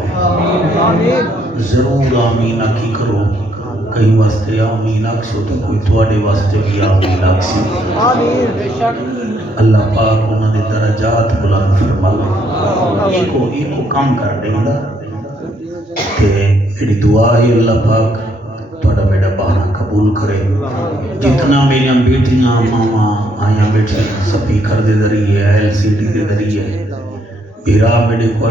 فرماوے ضرور آمین آکھی کرو کہیں واسطے آمین آکسو تو کوئی تواڈے واسطے بھی آمین آکسی اللہ پاک انہوں نے درجات بلند فرماوے ایک کام کر دیں گا کہ ایڈی دعا ہے اللہ پاک تھوڑا بیٹا بہانہ قبول کرے جتنا میری بیٹیاں ماما آیا بیٹھے سپیکر دے ذریعے ایل سی ڈی دے ذریعے میرا میرے کو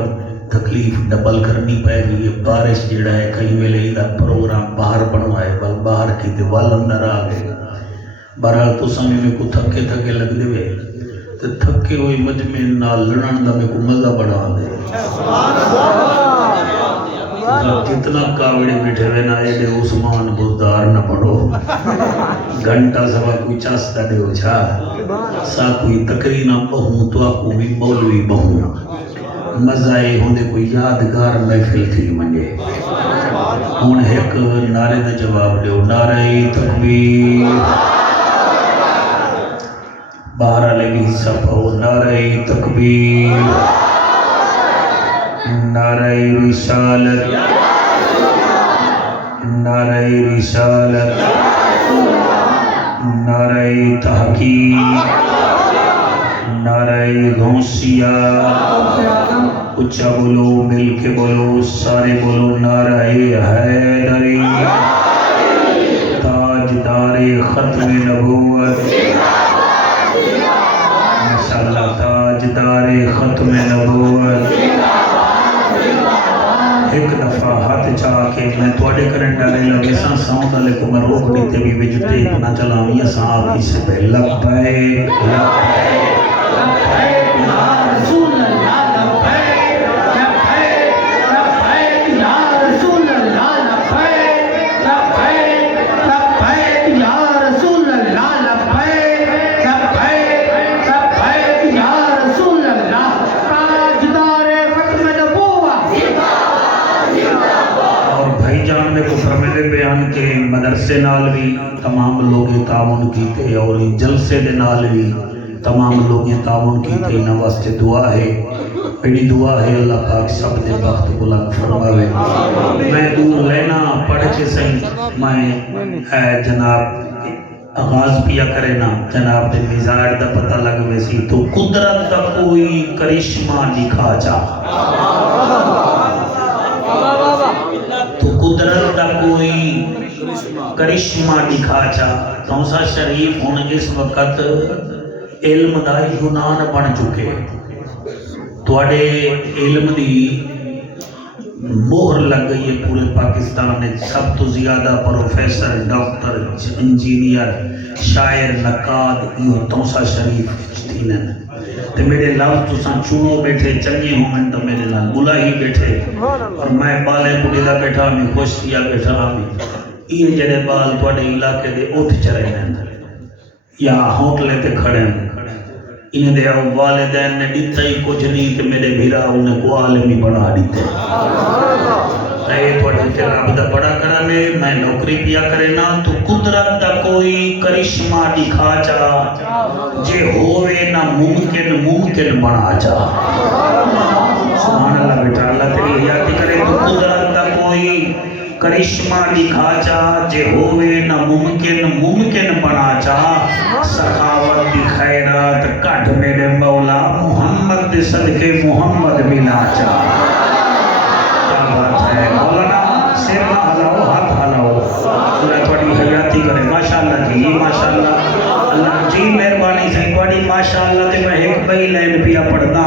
تکلیف ڈبل کرنی پائے گی یہ بارش جڑا ہے کہیں ویلے دا پروگرام باہر بنوائے بل باہر کی تے وال اندر آ گئے بہرحال تو سمجھ میں کو تھکے تھکے لگ دے وے تے تھکے ہوئی مجمع نال لڑن دا میں کو مزہ بڑھا دے جتنا کاوڑے بیٹھے ہوئے نا یہ دے عثمان بزدار نہ پڑھو گھنٹہ سوا کوئی چاستا دے ہو چھا سا کوئی تقرینہ بہوں تو آپ کو بھی مولوی بہوں مزائے ہوندے کوئی یادگار محفل تھی منجے ہون ایک نعرے دا جواب دیو نعرہ تکبیر باہر علیہ بھی حصہ پاؤ نعرہ تکبیر نعرہ رسالت نعرہ رسالت نعرہ تحقیق نعرہ غوثیہ اچھا بولو مل کے بولو سارے بولو نعرہ حیدری تاجدار ختم نبوت ماشاءاللہ تاجدار ختم نبوت ایک دفعہ ہاتھ چاہ کے میں توڑے کرن ڈالے لگے ساں ساؤں دلے کو میں روک دیتے بھی وجدے اتنا چلاؤں یا ساں آپ ہی سے پہ لبائے بیان کے مدرسے نال بھی تمام لوگ تعاون کیتے اور جلسے دے نال بھی تمام لوگ تعاون کیتے انہاں واسطے دعا ہے بڑی دعا ہے اللہ پاک سب دے بخت بلند فرماوے میں دور لینا پڑھ کے صحیح میں جناب آغاز پیا کرے نا جناب دے مزاج دا پتہ لگ ویسی تو قدرت دا کوئی کرشمہ دکھا جا تو قدرت دا کوئی کرشمہ دکھا چا توسا شریف ہون اس وقت علم دا یونان بن چکے توڑے علم دی مہر لگ گئی ہے پورے پاکستان میں سب تو زیادہ پروفیسر ڈاکٹر انجینئر شاعر نقاد یہ توسا شریف تھینن تے میرے لفظ تو سان چونو بیٹھے چنگے ہوں تو میرے نال بلا ہی بیٹھے اور میں بالے بڑی دا بیٹھا ہمیں خوش کیا بیٹھا ہمیں یہ جڑے بال توڑے علاقے دے اٹھ چرے ہیں یا ہوٹلے تے کھڑے ہیں انہیں دے والدین نے دیتا ہی کچھ نہیں کہ میرے بھیرا انہیں کو عالمی بڑھا دیتے اے توڑے تے رب دا بڑا کرانے میں نوکری پیا کرے نا تو قدرت دا کوئی کرشمہ دکھا چا جے ہوئے نا ممکن بنا چا سبحان اللہ بیٹا اللہ تیری حیاتی کرے تو قدرت دا کوئی کرشمہ دکھا چا جے ہوئے نا ممکن بنا چا سخاوت دی خیرات کٹ میرے مولا محمد دے صدقے محمد ملا چا مولانا سر نہ ہلاؤ ہاتھ ہلاؤ اللہ تھوڑی حیاتی کرے ماشاءاللہ جی ماشاءاللہ اللہ جی مہربانی سے تھوڑی ماشاءاللہ تے میں ایک بئی لائن پیا پڑھنا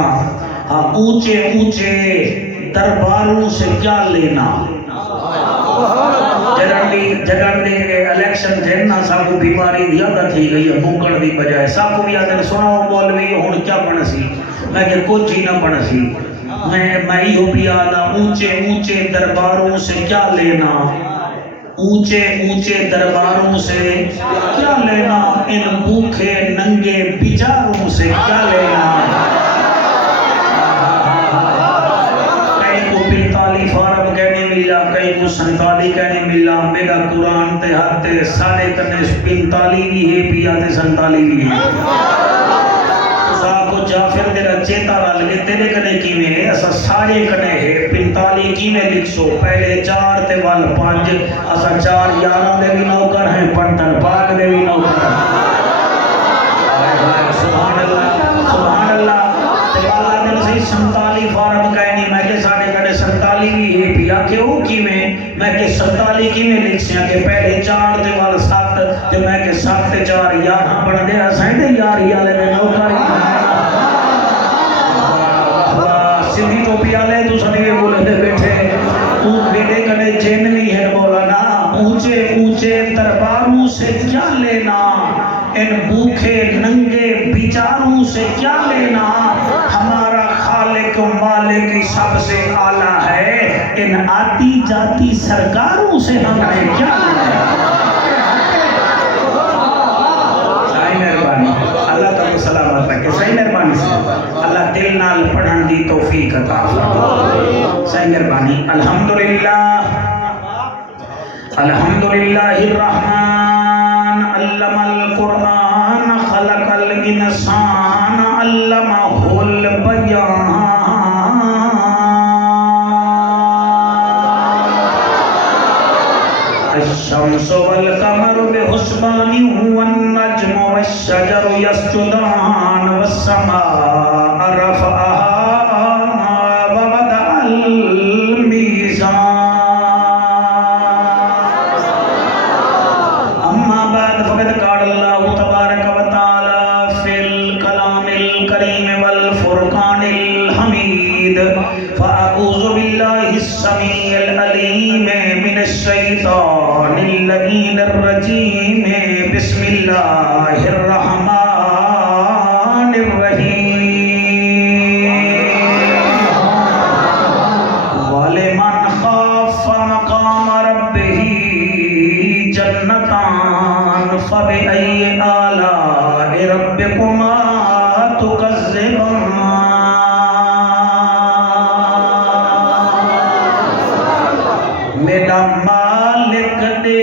ہاں اونچے درباروں سے کیا لینا جگن دے الیکشن جنہ سب کو بیماری زیادہ تھی گئی ہے مکڑ دی بجائے سب کو بھی آدھے سناؤ مولوی ہون کیا بنا سی میں کہ کچھ ہی نہ بنا سی میں ہی ہو بھی آدھا اونچے درباروں سے کیا لینا اونچے درباروں سے کیا لینا ان بھوکے ننگے بیچاروں سے کیا لینا کہیں کو 45 فارم کہنے ملا کہیں کو 47 کہنے ملا میرا قرآن تے ہاتھے سارے کرنے 45 بھی ہے پیا تے 47 بھی ہے صاحب جعفر تیرا چیتا رل کے تیرے کنے کی میں ایسا سارے کنے ہے 45 کی میں لکھو پہلے 4 تے وال 5 اسا 4 یاراں دے بھی نوکر ہیں پنٹن پاک دے بھی نوکر ہیں سبحان اللہ تے اللہ دے صحیح 47 فارم کہنی میں کہ ساڈے کنے 47 بھی ہے پیا کہ او میں کہ 47 کیویں لکھسیاں کہ پہلے 4 تے وال 7 تے میں کہ 7 تے 4 11 بن دے اساں تے یاری والے دے نوکر سندھی ٹوپی والے تو سنی بولے دے بیٹھے تو بیٹے کنے جن بھی ہے مولانا اونچے اونچے درباروں سے کیا لینا ان بھوکے ننگے بیچاروں سے کیا لینا ہمارا خالق و مالک سب سے اعلیٰ ہے ان آتی جاتی سرکاروں سے ہم نے کیا لینا صحیح مہربانی اللہ تعالی سلامت رکھے صحیح مہربانی سے اللہ دل نال پڑھن دی توفیق عطا فرمائے صحیح مہربانی الحمدللہ الرحمن علم القرآن خلق الانسان علمہ البیان الشمس والقمر بحسبان والنجم والشجر يسجدان والسماء رفعها ووضع الميزان أما بعد فقد قال الله تبارك وتعالى في الكلام الكريم والفرقان الحميد فأعوذ بالله السميع العليم من الشيطان اللعين الرجيم بسم الله الرحمن الرحيم ولمن خاف مقام ربه جنتان فبأي آلاء ربكما تكذبان میرا مالک دے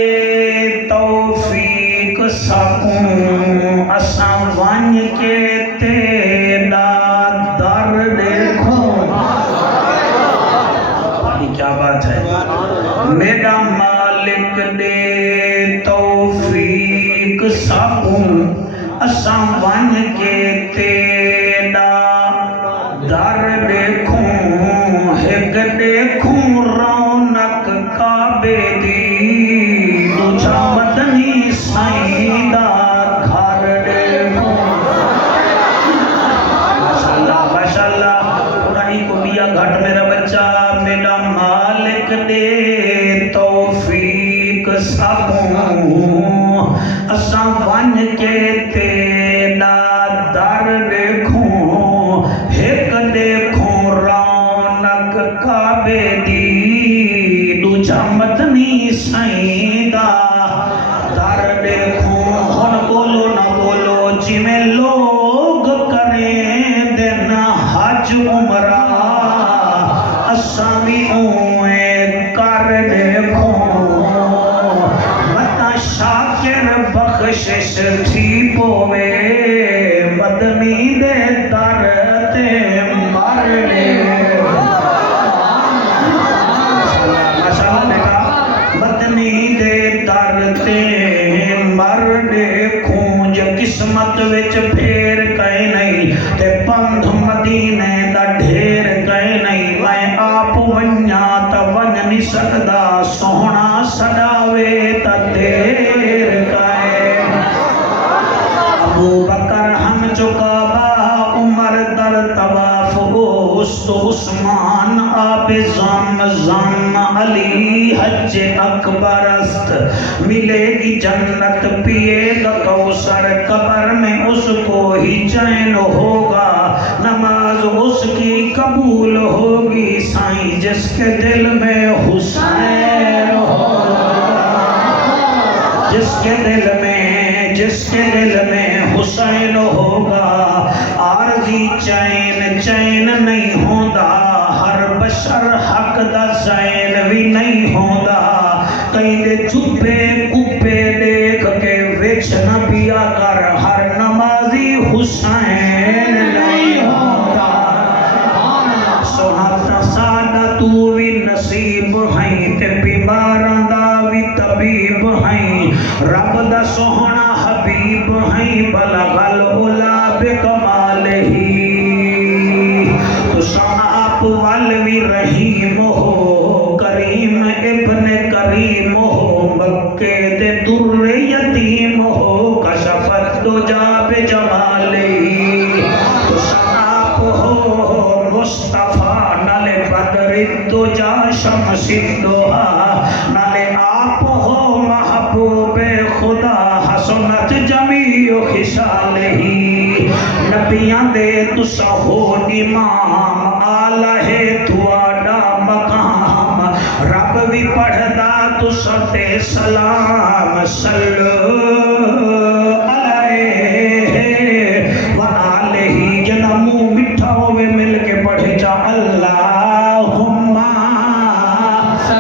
توفیق سکوں اساں ون کے تیرا در دیکھوں یہ کیا بات ہے میرا مالک دے توفیق سکوں اساں ون کے تیرا در دیکھوں ایک دیکھوں رونق کعبے دی دوجا مدنی سائیں دا گھر دیکھوں ماشاءاللہ قرآنی کو بیا گھٹ میرا بچہ میرا مالک دے توفیق سکوں اساں ون کے تیرا در دیکھوں ایک دیکھوں رونق کعبے دی دوجا مدنی سائیں دا در دیکھوں ہن بولو نہ بولو جی میں لوگ کریں دن حج عمرہ اساں بھی اویں کر دیکھوں متا شاکر بخشش تھی پوے مدنی دے در تے مر لے مدنی دے در تے مر دیکھوں جو قسمت وچ پھیر کہیں نہیں تے پندھ مدینے دا ڈھیر کہیں نہیں میں آپ ونیا تا ون نہیں سکدا سونا سڈاوے تا دیر کہیں ابو بکر ہم چکابا عمر در طواف اوست عثمان آب زمزم علی حج اکبر است ملے گی جنت پیے گا کوثر قبر میں اس کو ہی چین ہوگا نماز اس کی قبول ہوگی سائیں جس کے دل میں حسین ہوگا جس کے دل میں حسین ہوگا عارضی چین نہیں ہوندہ ہر بشر حق دا زین بھی نہیں ہوندہ کہیں دے چھپے کپے دیکھ کے وچ نہ پیا کر ہر نمازی حسین نہیں ہوندہ سوہاتا سادہ تو بھی نس ہیں تے بیماراں دا وی طبیب ہیں رب دا سوہنا حبیب ہیں بلغ العلا بکمالہ تو آپ والوی رحیم ہو کریم ابن کریم ہو مکے دے در یتیم ہو کشفت دجا بجمالہ تو آپ ہو مصطفیٰ نالے بدر دجا شمس دوہا نالے آپ ہو محبوب خدا حسنت جمیع خصالہ نبیاں دے تسا ہو امام آلہ تواڈا مقام رب بھی پڑھدا تسا تے سلام صلو علیہ وآلہ جنا منہ میٹھا ہوئے مل کے پڑھے جا اللہم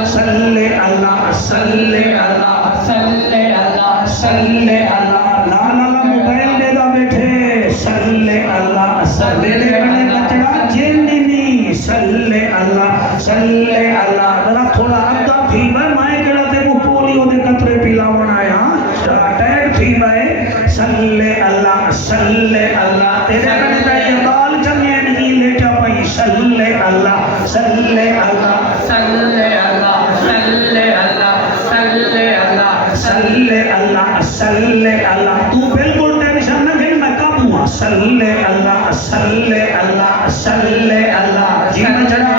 صلی اللہ صلی اللہ صلی اللہ صلی اللہ لا لا لا موبائل دے دا بیٹھے صلی اللہ صلی اللہ بچڑا جننی صلی اللہ صلی اللہ ذرا تھوڑا ادھا تھی بھائی مائے کڑا تے وہ پولیو دے قطرے پلاون آیا ٹائر تھی بھائی صلی اللہ صلی اللہ تیرے کڑے دا یہ بال چنگے نہیں لیٹا پئی صلی اللہ صلی اللہ صلی اللہ صلی اللہ صلی اللہ صلی اللہ صلی اللہ تو بالکل ٹینشن نہ گئی میں کب ہوا صلی اللہ صلی اللہ صلی اللہ جی میں چڑھا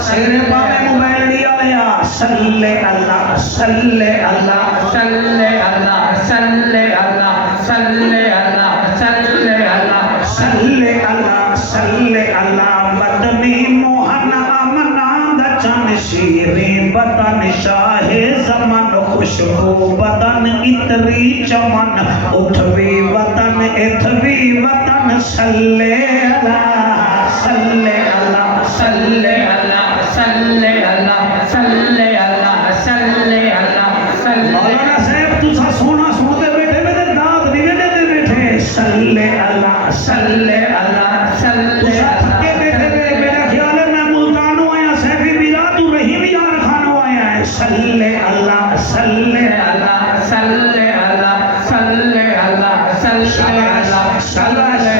سیرے پاپے موبائل دیا لیا صلی اللہ صلی اللہ صلی اللہ صلی اللہ صلی اللہ صلی اللہ صلی اللہ صلی اللہ مدنی موہن آمنان دچن شیریں بدن شاہ زمن خوشبو بدن اتری چمن اٹھوی وطن اتھوی وطن صلی اللہ صلی اللہ صلی اللہ صلی اللہ صلی اللہ صلی اللہ مولانا صاحب تسا سونا سنتے بیٹھے میں داد دینے دیتے بیٹھے صلی اللہ صلی اللہ صلی اللہ تھکے بیٹھے میرا خیال ہے میں ملتانوں آیا سیفی بیلا تو رہی بھی یار خانوں آیا ہے صلی اللہ صلی اللہ صلی اللہ صلی اللہ صلی اللہ صلی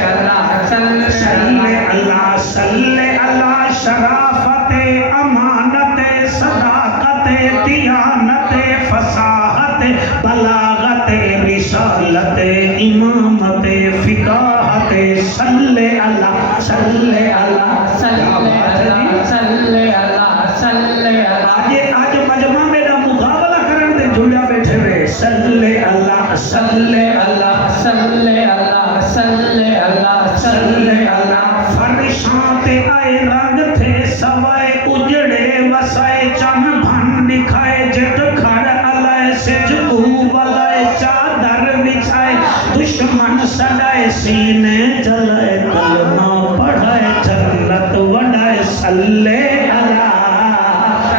اللہ صلی اللہ صلی اللہ شرافت امانت صداقت دیانت فصاحت بلاغت رسالت امامت فقاہت صلی اللہ صلی اللہ صلی اللہ صلی اللہ صلی اللہ آج مجمع میرا مقابلہ کرن دے جھوڑا بیٹھے ہوئے صلی اللہ صلی اللہ صلی اللہ صلی اللہ صلی اللہ فرشاں تے آئے رنگ تھے سوائے اجڑے وسائے چن بھن دکھائے جت کھڑ علائے سج اوبلائے چادر بچھائے دشمن سڑائے سینے جلائے کلمہ پڑھائے جنت وڈائے صلی اللہ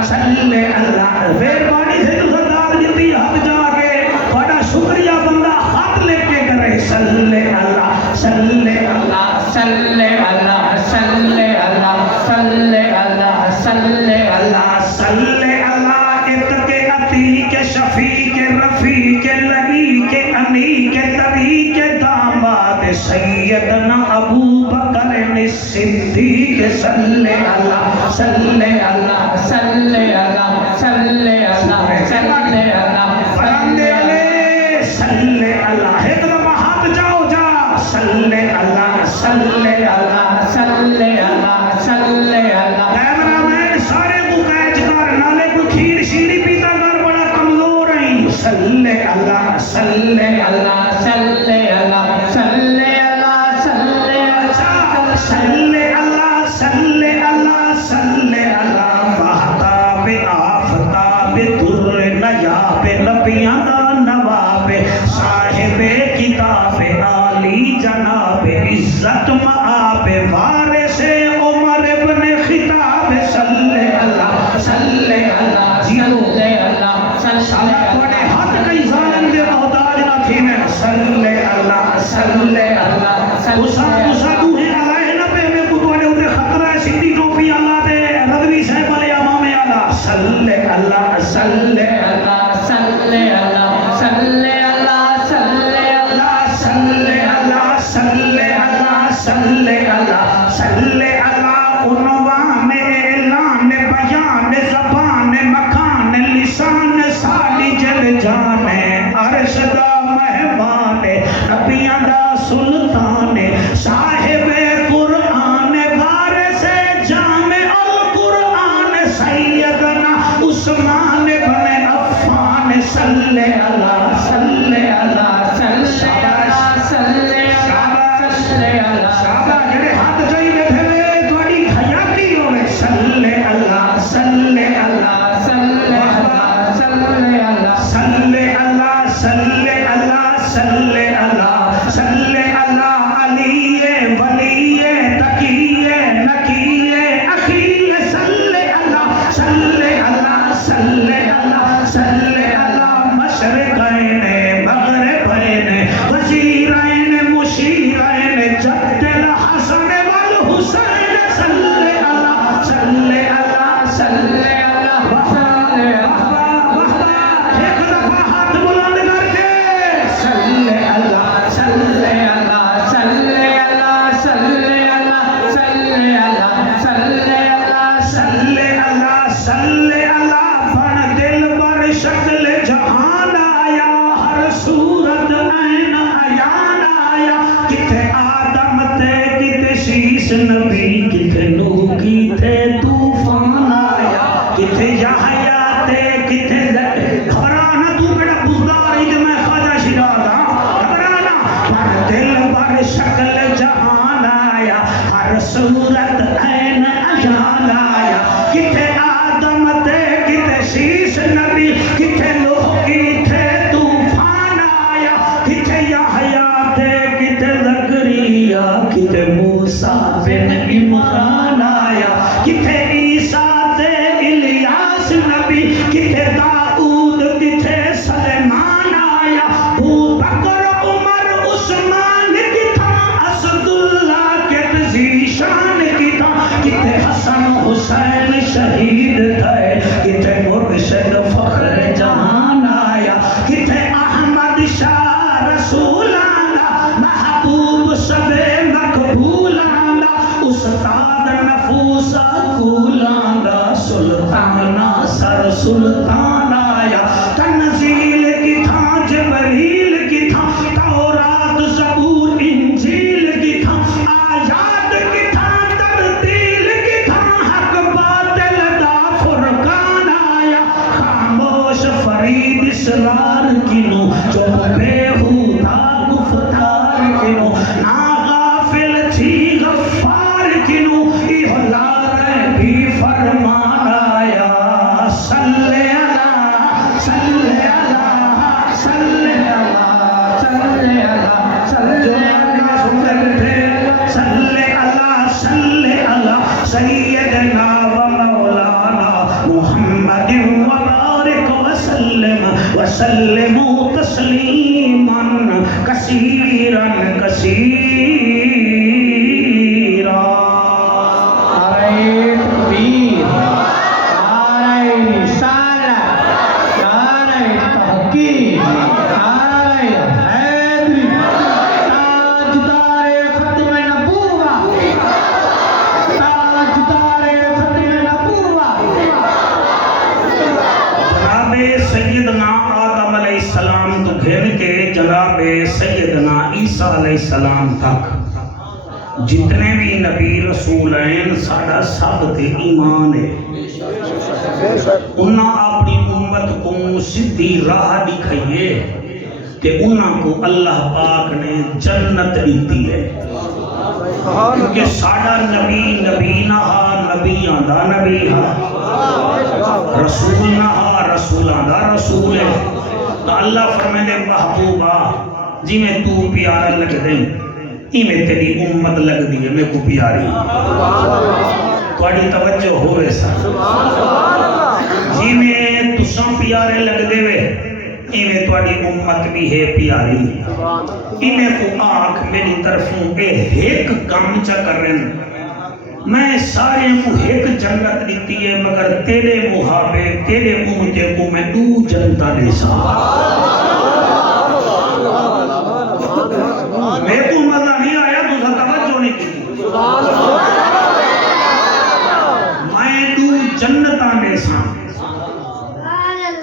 صلی اللہ مہربانی سے تو سردار جتی ہاتھ جا کے بڑا شکریہ بندہ ہاتھ لے کے کرے صلی اللہ صلی اللہ صلی اللہ صلی اللہ صلی اللہ صلی اللہ صلی اللہ اتکے عتیق شفیق رفیق لگی کے انی کے طریق داماد سیدنا ابو بکر صدیق صلی اللہ صلی اللہ صلی اللہ صلی اللہ صلی اللہ فرندے علیہ صلی اللہ ایک دفعہ ہاتھ جاؤ جا صلی اللہ صلی اللہ صلی اللہ صلی اللہ کیمرہ مین سارے کو کیچ کر نالے کو کھیر شیری پیتا کر بڑا کمزور ہیں صلی اللہ صلی اللہ صلی اللہ صلی اللہ صلی اللہ صلی اللہ صلی اللہ صلی اللہ مہتاب آفتاب در نیاب نبیان نواب صاحب کتاب عالی جناب عزت مآب وارث عمر ابن خطاب صلی اللہ صلی اللہ صلی اللہ صلی اللہ ہاتھ کئی ظالم دے محتاج نہ تھی میں صلی اللہ صلی اللہ اسا دوہے آئے نہ پہ میں کتوانے ہوتے خطرہ ہے سیدھی ٹوپی اللہ دے رضوی صاحب علیہ امام اللہ صلی اللہ صلی اللہ صلی اللہ صلی اللہ صلی اللہ صلی اللہ صلی اللہ صلی اللہ صلی اللہ عنوان اعلان بیان زبان مکان لسان سالی جل جان عرش دا مہمان نبیاں دا سلطان صاحب قرآن وارث جامع القرآن سیدنا عثمان بن عفان صلی اللہ صلی اللہ صلی اللہ صلی اللہ صلی اللہ شاباش جڑے ہاتھ چاہیے پھر تھوڑی حیاتی ہوے صلی اللہ صلی اللہ صلی اللہ صلی اللہ صلی اللہ صلی اللہ صلی اللہ صلی اللہ علی ولی تقی نقی اخی صلی اللہ صلی اللہ صلی اللہ صلی اللہ مشرقین مغربین وزیرین مشیرین جد الحسن والحسین صلی اللہ صلی اللہ صلی اللہ صلی اللہ ایک دفعہ ہاتھ بلند کر کے صلی اللہ صلی اللہ صلی اللہ صلی اللہ صلی اللہ صلی اللہ صلی اللہ صلی اللہ بن دل بر شکل جہان آیا ہر صورت عین عیان آیا کتے آدم تے کتے شیش نبی کتے نوح کتے طوفان آیا کتے یحییٰ تے کتے گھبرانا تو بڑا بزدار ہی میں خواجہ شیراز گھبرانا بن دل بر شکل جہان آیا ہر صورت عین عیان آیا کتے آدم تے کتے شیش نبی کتے نوح کتے طوفان آیا کتے یحییٰ تے کتے زکریا کتے موسیٰ بن عمران آیا کتے عیسیٰ تے الیاس نبی کتے داؤد کتے سلیمان آیا ابو بکر عمر عثمان کتا اسداللہ کتے ذیشان کتا کتے حسن حسین شہید تھے کتے مرشد فخر جہان آیا کتے احمد شاہ رسول آنا محبوب سب مقبول آنا استاد نفوس اقول آنا سلطان ناصر سلطان آیا تنزیل کی تھا جبریل کی تھا تورات زبور انجیل کی تھا آیات کی تھا ترتیل کی تھا حق باطل دا فرقان آیا خاموش فرید اسرار کنو چپ بیہودہ گفتار کنو نا غافل تھی غفار کنو احلار بھی فرمان آیا صلی اللہ صلی اللہ صلی اللہ صلی اللہ صلی اللہ صلی اللہ صلی اللہ سیدنا و مولانا محمد وبارک وسلم وسلم تسلیما کثیرا کثیرا نعرہ تکبیر نعرہ رسالت نعرہ تحقیق نعرہ حیدری تاجدار ختم نبوت تاجدار ختم نبوت جناب سیدنا آدم علیہ السلام تو گھر کے جناب سیدنا عیسیٰ علیہ السلام تک جتنے بھی نبی رسول ہیں ساڑھا سب تے ایمان ہے انہاں اپنی امت کو سدھی راہ دکھائیے کہ انہاں کو اللہ پاک نے جنت دیتی ہے کیونکہ ساڑھا نبی نبی نہ ہا نبی آدھا نبی ہا رسول نہ ہا رسول آدھا رسول ہے تو اللہ فرمائے محبوبہ جی میں تو پیارا لگ دیں ای میں تیری امت لگ دی ہے میں کو پیاری کوڑی توجہ ہوئے سا جی میں تساں پیارے لگ دے وے ای میں توڑی امت بھی ہے پیاری ای میں کو آنکھ میری طرفوں اے ایک کام چا کر رہن میں سارے کو ایک جنت دیتی ہے مگر تیرے محابے تیرے اونچے کو میں دو جنتا دے سا میں کو مزہ نہیں آیا دوسرا توجہ نہیں کی میں دو جنتا دے سا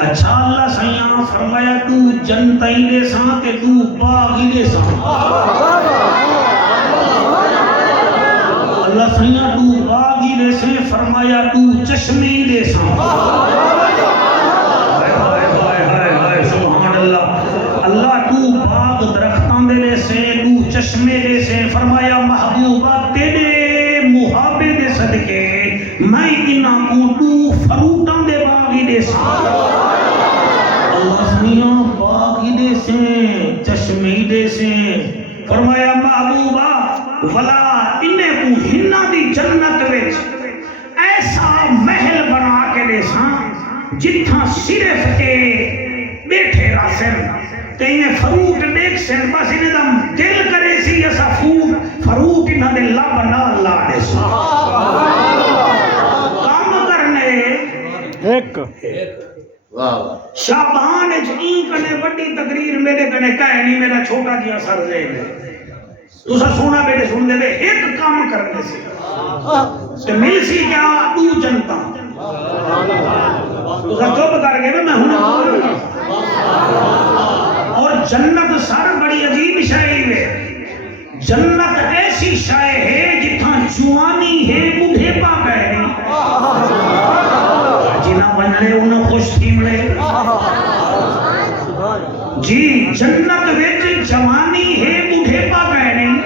اچھا اللہ سیاں فرمایا دو جنتا ہی دے سا تے دو باغ ہی دے سا اللہ سیاں دو باغی دے سے فرمایا دو چشمی دے سا سبحان اللہ اللہ دو باغ درختان دے سے دو چشمے دے سے فرمایا محبوبہ تیرے محابے دے صدقے میں انہاں کو دو فروٹان دے باغی دے سا اللہ سیاں باغی دے سے چشمی دے سے فرمایا محبوبہ ولا انہیں کو ہنہ دی جنت ویچ ایسا محل بنا کے دے ساں جتھا صرف کے بیٹھے راسن تے انہیں فروٹ دیکھ سن بس انہیں دم دل کرے سی ایسا فروٹ انہیں دے لب نہ اللہ دے ساں کام کرنے ایک شابان این کنے بڑی تقریر میرے کنے کہے نہیں میرا چھوٹا جیا سر دے دوسرا سونا بیٹے سن دے ایک کام کرنے سے تو مل سی کیا دو جنتا دوسرا چوب کر گئے میں ہوں اور جنت سر بڑی عجیب شائی ہے جنت ایسی شائی ہے جتھاں جوانی ہے مدھے پا گئے جنہ بننے انہیں خوش تھی ملے جی جنت وچ جوانی ہے مدھے پا گئے نہیں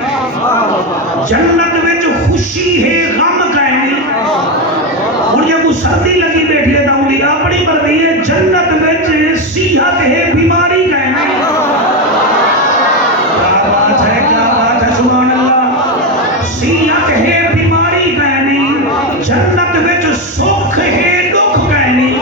جنت وچ خوشی ہے غم گئے نہیں اور جب وہ سردی لگی بیٹھ لیتا ہوں لیا اپنی مرضی ہے جنت وچ صحت ہے بیماری گئے نہیں کیا بات ہے سبحان اللہ صحت ہے بیماری گئے نہیں جنت وچ سکھ ہے دکھ گئے نہیں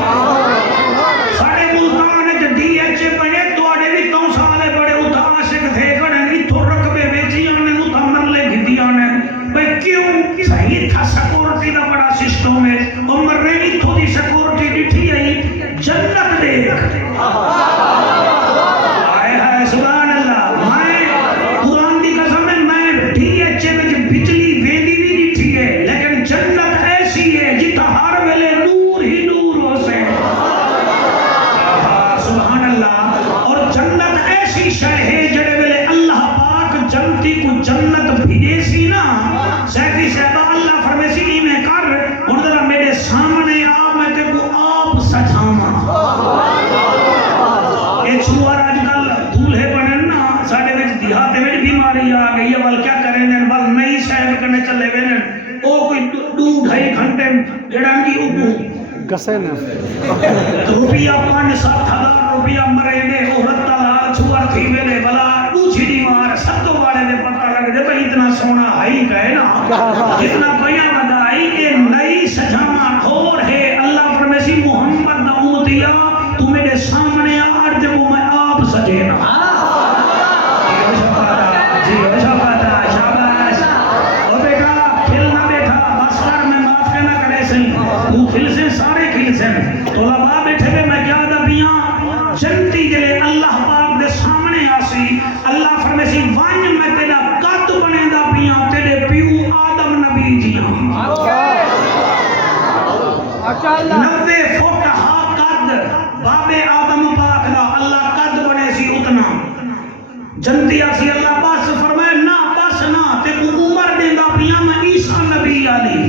سارے ملتان ڈی ایچ بنے توڑے بھی تو سالے بڑے اتھا عاشق تھے گڑے نہیں تو رقبے بیچی آنے اتھا مرلے گھتی آنے بھئی کیوں صحیح تھا سکورٹی دا بڑا سسٹم ہے عمر نے نہیں تھوڑی سکورٹی ڈٹھی آئی جنت دیکھ آئے ہے سبحان اللہ میں قرآن دی قسم میں ڈی ایچ میں بجلی ویلی بھی ڈٹھی ہے لیکن جنت ایسی ہے جتا ہر ویلے نور ہی نور ہو سے سبحان اللہ اور جنت ایسی شے ہے جڑے ویلے اللہ پاک جنتی کو جنت بھیجے سی نا سیفی صاحبہ اللہ فرمے سی میں کر اور ذرا میرے سامنے آ میں تے کو آپ سجھاواں یہ چھوار آج کل دولہے بنن نا ساڑھے وچ دیہاتے وچ بیماری آ گئی ہے بل کیا کریں دیں بل نئی صاحب کرنے چلے وینن او کوئی 2-2.5 گھنٹے جڑا کی اوپو گسے نا روپیہ 5-7 ہزار روپیہ مرے دے عورت تلال چھوار تھی ویلے بلا دوچھی دیوار ستو والے دے پتہ لگ دے بھئی اتنا سونا ہائی گئے نا جتنا بیاں بدائی کہ نئی سجامہ اور ہے اللہ فرمیسی محمد نمودیا تو میرے سامنے آر جب میں آپ سجے نا جی شباتا شاباش او بیٹا کھلنا بیٹھا بس کر میں معاف کرنا کرے سن تو کھل سے سارے کھل سے طلباء بیٹھے پہ میں کیا دبیاں جنتی جلے اللہ پاک دے سامنے آسی اللہ فرمیسی وانج میں تیرا قد بنے دا بیاں تیرے پیو آدم نبی جیاں 90 فٹ ہا قد بابے آدم پاک دا اللہ قد بنے سی اتنا جنتی آسی اللہ بس فرمائے نا بس نا تے کو عمر دے دا بیاں میں عیسیٰ نبی علی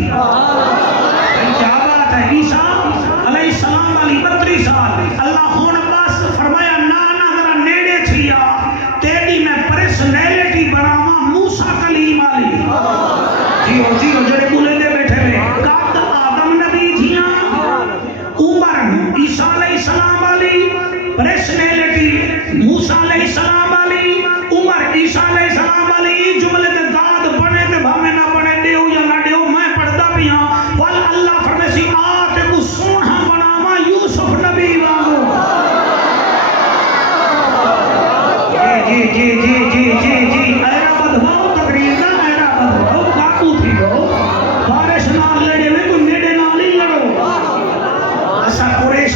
کیا بات ہے عیسیٰ علیہ السلام علی 32 سال اللہ ہون بس فرمایا نا ذرا نیڑے تھیا تیری میں پرسنیلٹی بناواں موسیٰ کلیم علی جیو جڑے بولے دے بیٹھے میں قد آدم نبی جیاں عمر عیسیٰ علیہ السلام علی پرسنیلٹی موسیٰ علیہ السلام علی عمر عیسیٰ علیہ السلام علی جملے تے داد بنے تے بھامے نہ بنے دیو یا نہ دیو میں پڑھدا بھی ہاں وال اللہ فرمیسی آتے کو سونا بناواں یوسف نبی وانگو جی جی جی جی جی جی ایرا بدھواؤ تقریر دا ایرا بدھواؤ کاکو تھی گو بارش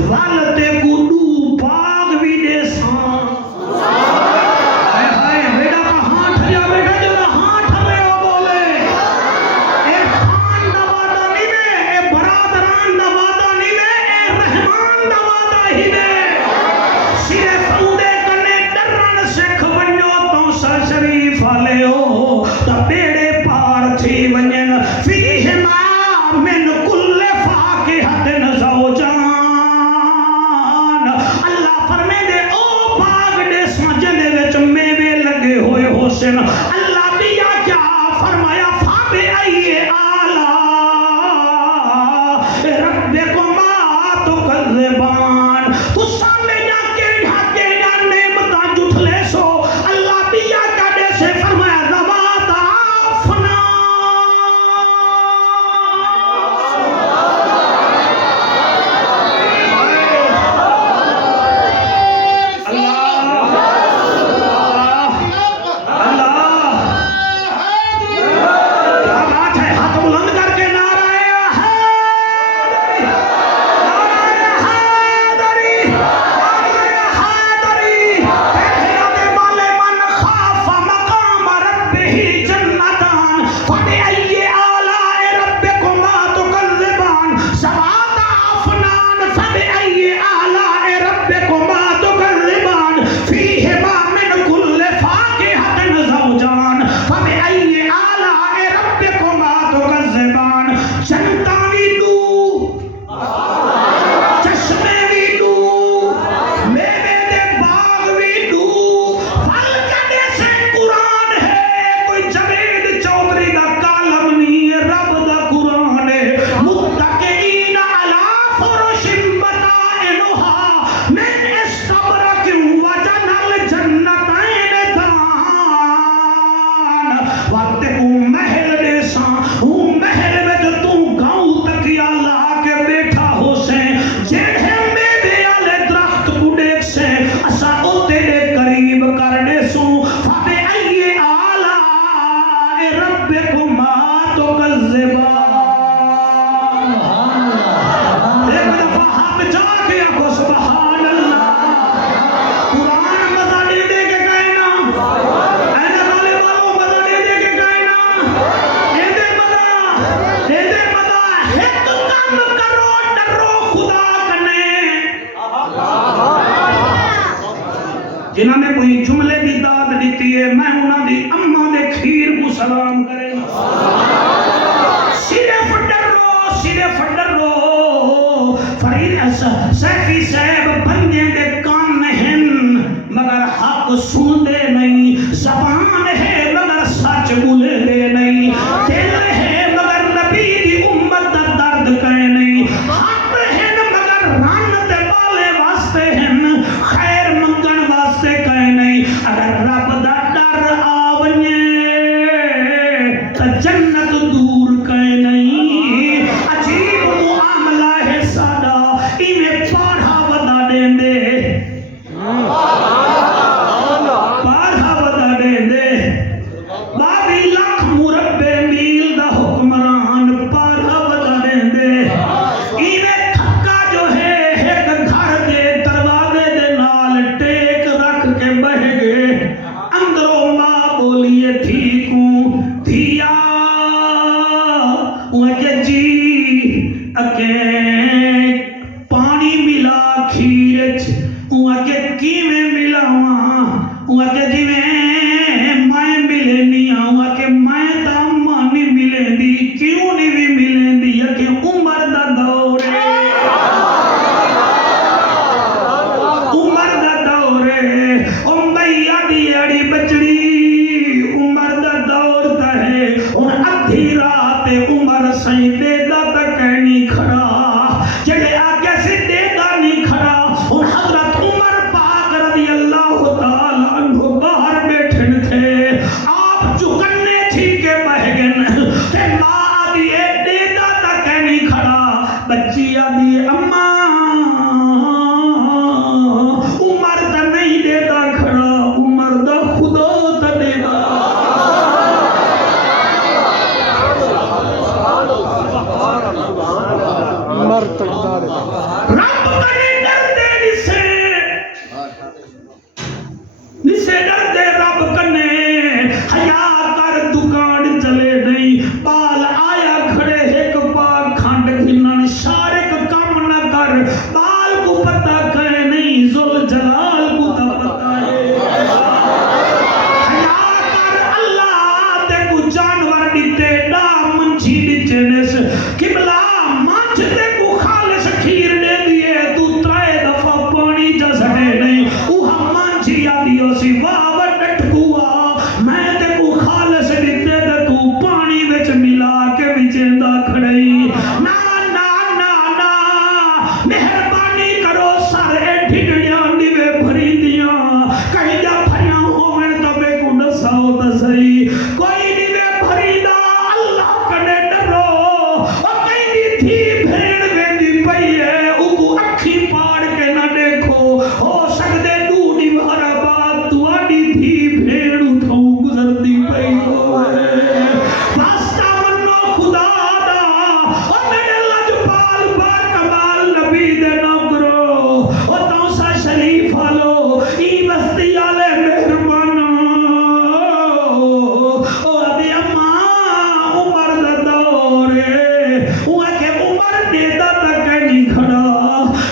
والتے گڈو باغ بھی دے سان بیٹا کا ہاں ٹھیا بیٹا جو ہاں ٹھرے ہو بولے اے خان نوادہ نہیں میں اے برادران نوادہ نہیں میں اے رحمان نوادہ ہی میں صرف اودے کنے ڈرن سکھ ونجو تو سا شریف آلے ہو تا بیڑے پار تھی ونجن فیہ ما من کل فاقہت زوجان اللہ فرمے دے او باغ دے سمجھنے وچ میوے لگے ہوئے حسن اللہ بیا کیا فرمایا فابے آئیے آلہ ربکما تکذبان تو سامنے جا کے ہاتھے یا نعمتاں جھٹلے سو اللہ بیا کا دے سے فرمایا ذوات افنان کیا بات ہے ہاتھ بلند کر کے نعرہ حیدری بیٹھے والے من خاف مقام ربہ جنتان فبأي آلاء ربكما تكذبان ذوات أفنان فبأي آلاء ربكما تكذبان فيهما من كل فاكهة زوجان فبأي آلاء ربكما تكذبان جنتاں وی دو چشمے وی دو میوے دے باغ وی دو پھل کڈے سے قرآن ہے کوئی جوید چودھری دا کالم نہیں رب دا قرآن ہے متکئین علی فرش بطائنها من استبرق وجنى الجنتین دان وقت کو محل دے ساں ہوں محل وچ تو گاؤں تکیا لا کے بیٹھا ہو سے جڑے میوے والے درخت کو دیکھ سے اسا او تیرے قریب کر دے سو فبأي آلاء ربكما تكذبان ایک دفعہ ہاتھ جا کے آکھو سبحان اللہ قرآن مزہ دے دے کے کہنا اینے والے والوں مزہ دے دے کے کہنا ایدے مزہ ایک کام کرو ڈرو خدا کنے جنہاں میں کوئی جملے دی داد دیتی ہے میں انہاں دی اماں دے کھیر کو سلام کرے صرف ڈرو فرید سیفی صاحب بندے دے کان ہیں مگر حق سن دے نہیں زبان ہے مگر سچ بولے دے نہیں دل ہے مگر نبی دی امت دا درد کہے نہیں ہاتھ ہیں مگر رن تے بالے واسطے ہیں خیر منگن واسطے کہے نہیں اگر رب دا ڈر آونیے تا جنت دور کہے نہیں عجیب معاملہ ہے سادہ انہیں پارھا ودا دیں دے پارھا ودا دیں دے بابی لاکھ مربع میل دا حکمران پارھا ودا دیں دے انہیں تھکا جو ہے ایک گھر دے دروازے دے نال ٹیک رکھ کے بہ گئے اندروں ماں بولیے ٹھیکوں دھیا وجہ جی اکے پانی ملا کھیرچ اکے کیویں ملاواں اکے جویں میں ملینیاں اکے میں تا مانی ملیندی کیوں نہیں بھی ملیندی اکے عمر دا دور ہے عمر دا دور ہے او میاں دی اڑی بچڑی عمر دا دور تا ہے اور ادھی رات عمر سائیں دے دا تک نہیں کھڑا جڑے آگے سے دے دا نہیں کھڑا اور حضرت عمر پاک رضی اللہ تعالیٰ عنہ باہر بیٹھن تھے آپ چکنے تھی کے بہگن تے ماں آدھی دے دا تک نہیں کھڑا بچی آدھی اماں عمر تا نہیں دے دا کھڑا عمر دا خدا تا دے دا مرتبہ رب کنے ڈردے نسے ڈردے رب کنے حیا کر دکان چلے نہیں بال آیا کھڑے ایک پاک کھنڈ گھنن شارک کم نہ کر بال کو پتہ کہے نہیں ذل جلال کو تا پتہ ہے حیا کر اللہ تے کو جانور دیتے ڈا منچی دیچے نس قبلہ مانچ تے کو خالص کھیر دے دیئے تو ترائے دفعہ پانی جا سکے نہیں اوہا مانچی آدیو سی واہ ٹٹکوا میں تے کو خالص دیتے تے تو پانی وچ ملا کے وچیندا کھڑئی نا نا نا نا مہربانی کرو سر اے ڈھڈڑیاں دیوے بھری دیاں کہیں جا بھریاں ہوئے تبے کو نساؤ تسائی کوئی دیوے بھری دا اللہ کنے ڈرو اور کہیں دی تھی بھیڑ ویندی پئی ہے اگو اکھی پاڑ کے نہ دیکھو ہو سکدے ڈوڑی بھارا بات تو آڈی تھی بھیڑ اٹھاؤ گزرتی پئی ہوئے واسطہ منو خدا دا اور میرے لجپال با کمال نبی دے نوکرو اور توسا شریف آلو ای بستی آلے مہربانو اور ابھی اماں عمر دا دورے وہ کہ عمر دیتا تک نہیں کھڑا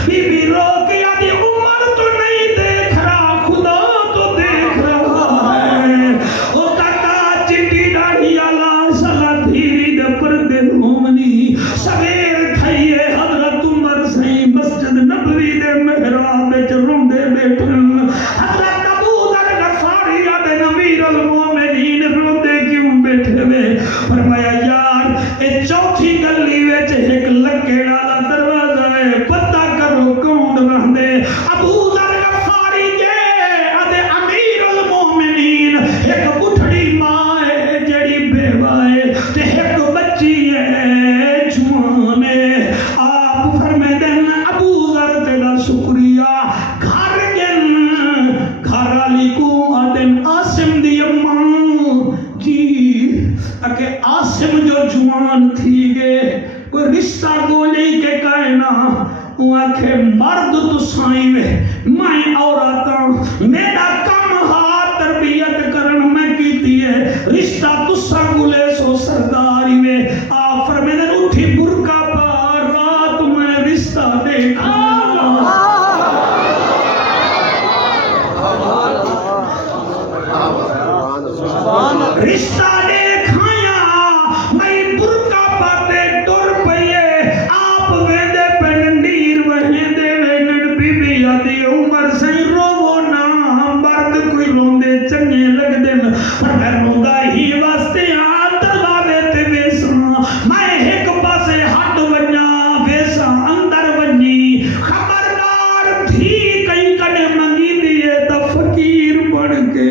بی بی رو کے آدھی عمر تو نہیں دیکھ رہا خدا تو دیکھ رہا ہے او کاکا چٹی ڈاڑھی آلا سلا دھیری دے پردے ہومنی سویر کھائیے حضرت عمر سہی مسجد نبوی دے محراب وچ روندے بیٹھن حضرت ابو ذر غفاری آدھے امیر المومنین روندے کیوں بیٹھے ہوئے فرمایا یار اے چوتھی گلی وچ ایک لکڑ والا دروازہ ہے پتہ کرو کون رہندے ابو ذر غفاری جے آدھے امیر المومنین ایک بٹھڑی ماں ہے جڑی بیوہ ہے تے ایک بچی ہے جوان ہے آپ فرمے دن ابو ذر تیرا شکریہ گھر گن گھر والی کو آدن عاصم دی اماں جی اکے عاصم جو جوان تھی گے کوئی رشتہ گولی کے کائنا وہ آکھے مرد تو سائیں وے میں عورتاں میرا کم ہاتھ تربیت کرن میں کیتی ہے رشتہ تو سنگلے سو سرداری وے آپ فرمیدن اٹھی برکا پار رات میں رشتہ دیکھا رشتہ دیکھایا میں برکا پاتے ٹر پئیے آپ ویندے پنڈیر وہندے وینن بی بی آدھی عمر سہی روو نا مرد کوئی روندے چنگے لگ دن پر میں روندا ہی واسطے دروازے تے ویساں میں ایک پاسے ہٹ ونجا ویساں اندر ونجی خبردار تھی کئی کنے منگی دیے تا فقیر بن کے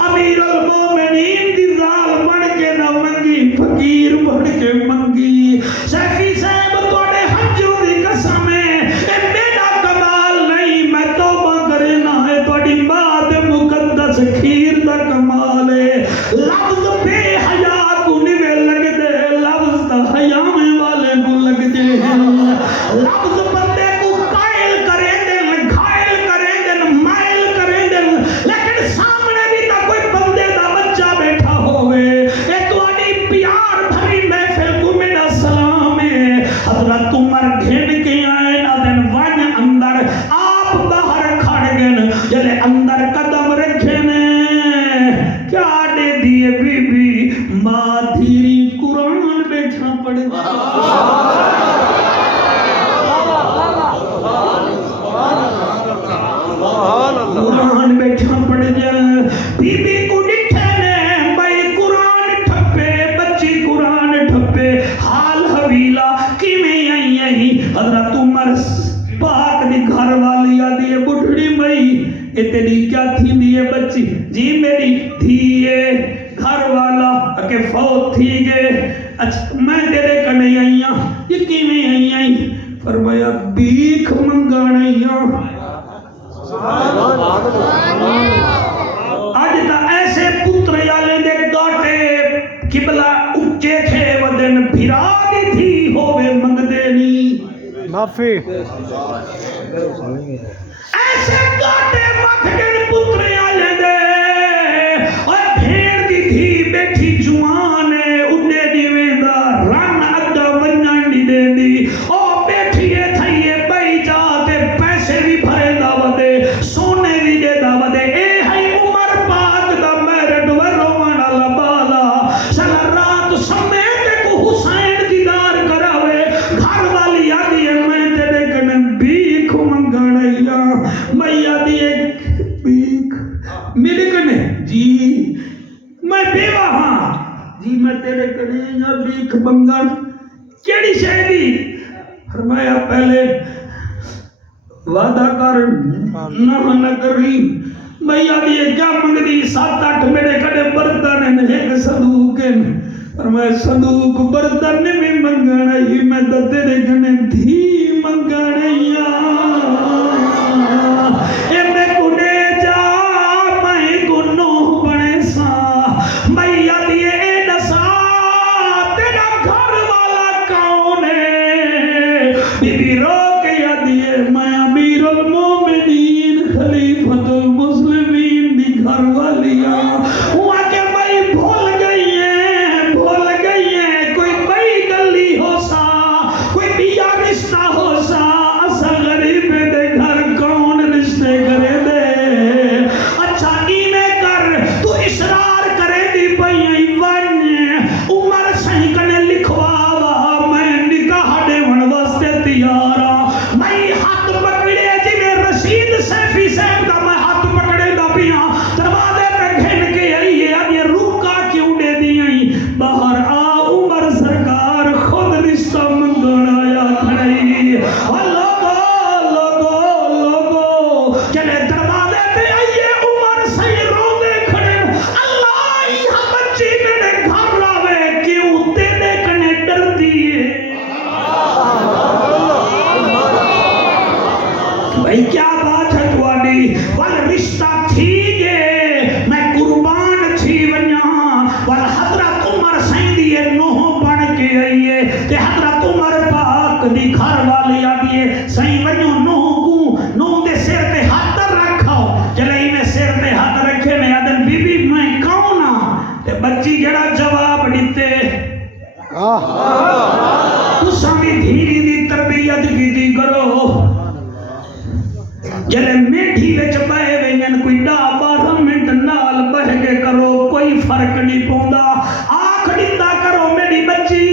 امیر المومنین دی زال بن کے نہ منگی فقیر بن کے منگی شیخی صاحب توڑے حجوں دی قسم ہے اے میرا کمال نہیں میں توبہ کرے نہ ہے توڑی بات مقدس کھیر دا کمال ہے لفظ بے حیا کو نوے لگ دے لفظ تا حیا میں والے کو لگ دے لفظ بندے کو قائل کرے دن گھائل کرے دن مائل کرے دن لیکن سامنے بھی تا کوئی بندے دا بچہ بیٹھا ہوئے اے تو آنی پیار بھری محفل کو میرا سلام ہے حضرت عمر گھن کے آئے نا دن ون اندر آپ باہر کھڑ گن جلے اندر قدم رکھے نے کیا دے دیئے بی بی ماں دھیری قرآن بیٹھا پڑے قرآن بیٹھا پڑ جا بی بی کو ڈٹھے نے بھائی قرآن ٹھپے بچی قرآن ٹھپے حال حویلہ کی میں آئی حضرت عمر پاک دی گھر والی آدھی ہے بڑھڑی مئی اتنی کیا تھی دیئے بچی جی میری دھیئے گھر والا کہ فوت تھی گے اچھا میں تیرے کنے آئیاں یہ کی میں آئی فرمایا بیک منگا نہیں آج تا ایسے پتر یالے دے ڈاٹے قبلہ اچھے تھے ودن بھرا دی تھی ہوئے منگ دینی معافی ایسے گاٹے مت گن پترے آ جاندے اور بھیڑ دی دھی بیٹھی جوان ہے اڈے دی ویندا رن ادا ونجن دی دیندی او بیٹھی ہے تھئیے بئی جا تے پیسے بھی بھرے دا ودے سونے بھی دے دا ودے اے ہے عمر پاک دا میرڈ ورون والا بالا سلا رات سمیت کو حسین دیدار کراوے گھر والی آدھی ہے میں تیرے کنے بیک منگڑیا میں آدھی ہے بیک میرے کنے جی میں بیوہ ہاں جی میں تیرے کنے یا بیک منگڑ کیڑی شہدی فرمایا پہلے وعدہ کر نہ کری میں آدھی ہے کیا منگدی 7-8 میرے کنے برتن ایک صندوق ہے فرمایا صندوق برتن میں منگڑا ہی میں تیرے کنے دھی منگڑیا اے میں کنے جا میں کنو بنے سا میں آدھی اے نسا تیرا گھر والا کون ہے بی بی رو کے آدھی ہے میں امیر المومنین خلیفۃ المسلمین دی گھر والیا ہوا کہ میں بھول گئی ہیں کوئی بئی گلی ہو سا کوئی بیا رشتہ ہو سا اسا غریب دے گھر کون رشتے کرے دے اچھا اینے کر تو اصرار کرے دی پئی ون عمر صحیح کنے لکھواوا میں نکاح دے ون واسطے تیار ہاں میں ہاتھ پکڑے جی میں رشید سیفی صاحب دا میں ہاتھ پکڑے دا پیاں دروازے پہ گھن کے آئی ہے اب یہ رکا کیوں دے دی آئی باہر آ عمر سرکار خود رشتہ منگڑ آیا کھڑی لوگو چلے دروازے پہ آئیے عمر صحیح رو دے کھڑے اللہ یہاں بچی میرے گھر راوے کیوں تیرے کنے ڈر دیئے بھئی کیا بات ہے تواڈی ول رشتہ تھی گے میں قربان تھی ونیا ول حضرت عمر سائیں دی نوح بن کے آئیے تے حضرت عمر پاک دی گھر والی آئیے سائیں ونیو نوح کو نوح دے سر تے ہاتھ رکھاؤ جلائی میں سر تے ہاتھ رکھے میں آدن بی بی میں کون ہاں تے بچی جڑا جواب دیتے تساں بھی دھیری دی تربیت کی کرو جلے میٹھی وچ بہے وینن کوئی 10-12 منٹ نال بہ کے کرو کوئی فرق نہیں پوندا آنکھ ڈندا کرو میری بچی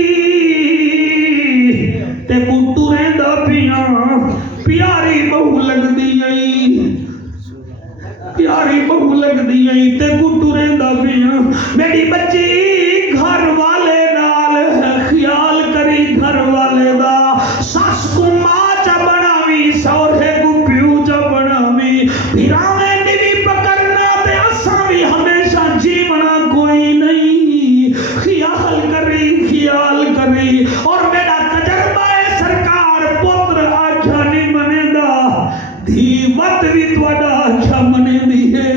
تے بوٹو رہندا پیاں پیاری بہو لگدی آئی تے بوٹو رہندا پیاں میری بچی گھر والے نال خیال کری گھر والے دا ساس کو ماں چا بناوی سورے کو پیو چا بناوی بھیراویں نیوی پکڑنا تے اساں بھی ہمیشہ جیونا کوئی نہیں خیال کری اور میرا تجربہ ہے سرکار پتر آجھا نہیں بنے دا دھی وقت بھی تواڈا آجھا بنے دی ہے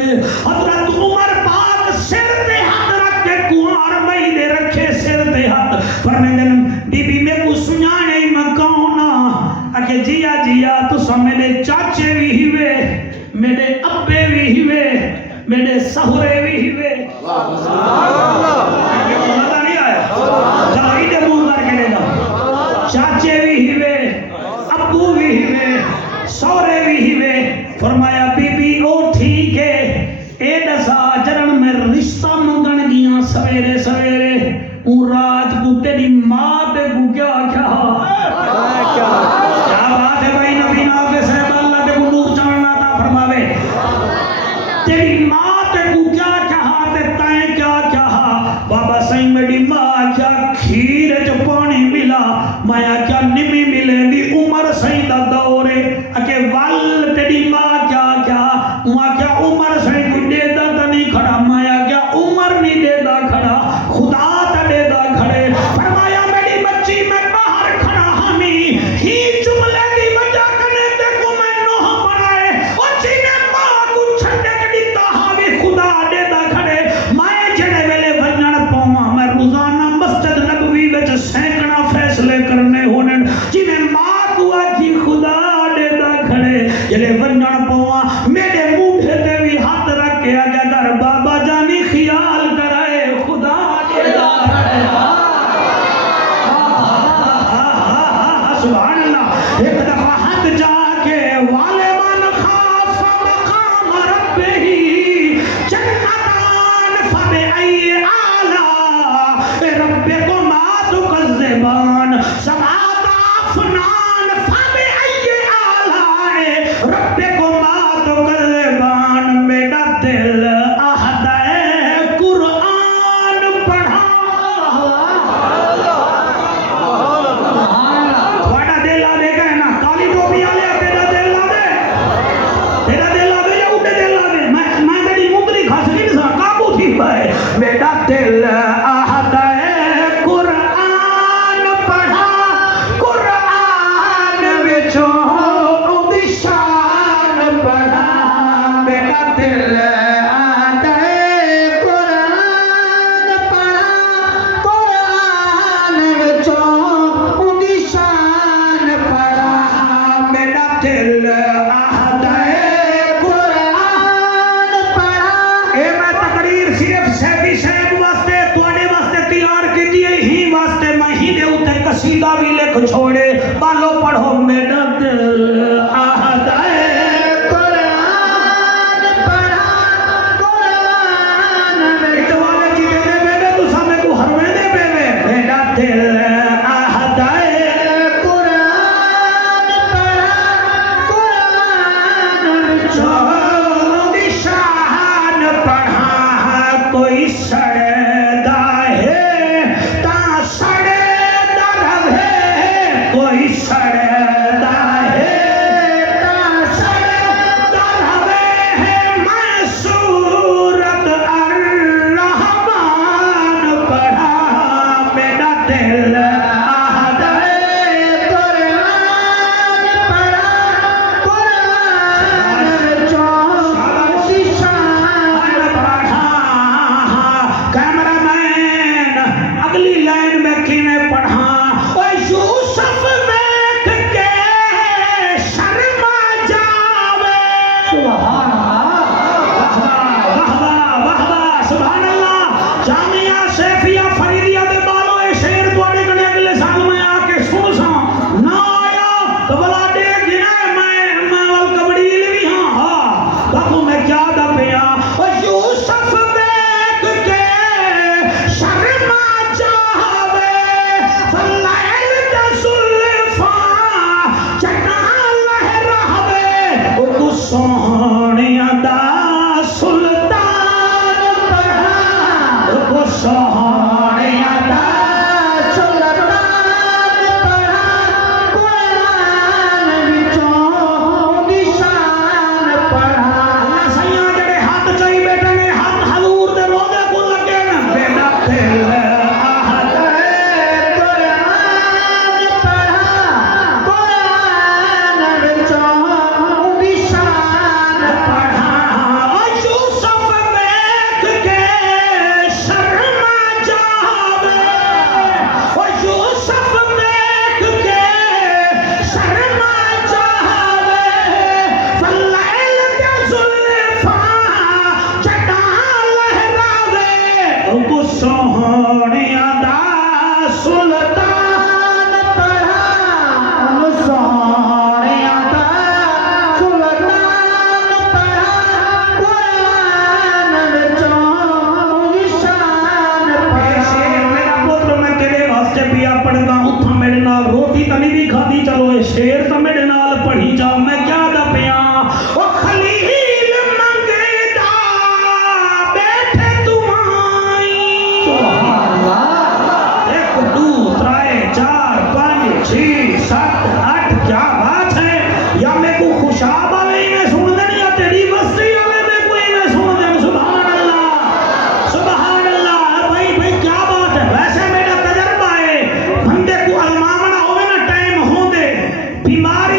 حضرت عمر پاک سر تے ہاتھ رکھ کے کنوار مئی دے رکھے سر تے ہاتھ فرمیندے بی بی میں کو سنانے میں کہونا اکے جیا تو سا میرے چاچے بھی ہوئے میرے ابے بھی ہوئے میرے سہرے بھی ہوئے مزہ نہیں آیا جائی دے منہ کر کے لے جاؤ چاچے بھی ہوئے ابو بھی ہوئے سہرے بھی ہوئے فرمایا بی بی او ٹھیک ہے اے دسا جرن میں رشتہ منگن گیاں سویرے رات کو تیری ماں تے کو کیا بات ہے بھائی نبی نافذ ہے اللہ تے کو نور چڑھنا تھا فرماوے تیری ماں تے کو کیا تے تائیں کیا بابا سائیں میری ماں کیا کھیر جو پانی ملا مایا کیا نمی ملے دی عمر سائیں دا دورے اکے وال تیری ماں کیا جلے ونجن پوا میرے موڈے تے بھی ہاتھ رکھ کے آگے در بابا جانی خیال کرائے خدا دیتا سبحان اللہ ایک دفعہ ہاتھ جا کے والے من خاف مقام ربہی جنتان فبئی آلہ ربکما تکذبان سبعات افنان فبئی آلہ ربکما تکذبان میرا دل احدہ قرآن پڑھا تھوڑا دل آ دے گا نا کالی ٹوپی آ لیا تیرا دل آ دے یا اٹھے دل آ دے میں تیری مدری کھا سکی نہیں سا کابو تھی پائے میرا دل آہدہ قرآن پڑھا قرآن وچوں دی شان پڑھا میرا دل آہدہ قرآن پڑھا قرآن وچوں دی شان پڑھا میرا دل آہدہ قرآن پڑھا اے میں تقریر صرف سیفی صاحب واسطے تواڈے واسطے تیار کیتی ہے ہی واسطے میں ہی دے اوتے قصیدہ بھی لکھ چھوڑے بالو پڑھو میرا دل آہدہ قرآن پڑھا قرآن اتوالے جی دے دے بے تو سامنے کو ہروے دے بے میرا دل آہدہ قرآن پڑھا قرآن وچوں دی شان پڑھا کوئی سڑدا ہے تا سڑدا رہے کوئی سڑدا ہے تا سڑدا رہے میں سورت الرحمن پڑھا میرا دل آہدہ قرآن پڑھا قرآن وچوں دی شان پڑھا کیمرہ مین اگلی لائن میں کینے پڑھا او یوسف دیکھ کے شرما جاوے سبحان اللہ سبحان اللہ جامعہ سیفیہ فریدیہ دے بالو اے شعر تواڈے کنے اگلے سال میں آ کے سن سا نہ آیا تو بلا دے گنا میں وال کبڑیل بھی ہاں باپو میں کیا دا پیا او یوسف دیکھ کے شرما جاوے فلائل دا زلفاں چٹا لہراوے او تو سونیا دا سلطان پڑھا او تو سونیا دا سلطان پڑھا قرآن وچوں دی شان پڑھا اللہ سیاں جڑے ہاتھ چائی بیٹھے نے ہاتھ حضور دے روضے کو لگے نا میرا دل آہدہ قرآن پڑھا قرآن وچوں دی شان پڑھا او یوسف دیکھ کے شرما جاوے او یوسف دیکھ کے شرما جاوے فلائل دے زلفاں چٹا لہراوے او کو سونیا دا سلطان پڑھا او سونیا دا سلطان پڑھا قرآن وچوں دی شان پڑھا میرا پتر میں تیرے واسطے پیا پڑھدا اتھاں میرے نال روٹی تے نہیں بھی کھادی چلو اے شعر تے میرے نال پڑھی جا میں کیا دا پیا او خلیل منگدا بیٹھے تمہائی سبحان اللہ 1 2 3 4 5 6 7 8 کیا بات ہے یا میں کو خوشاب والے میں سن دیں یا تیری بستی والے میں کوئی میں سن دیں سبحان اللہ بھائی کیا بات ہے ویسے میرا تجربہ ہے بندے کو المامنا ہوئے نا ٹائم ہوں دے بیمار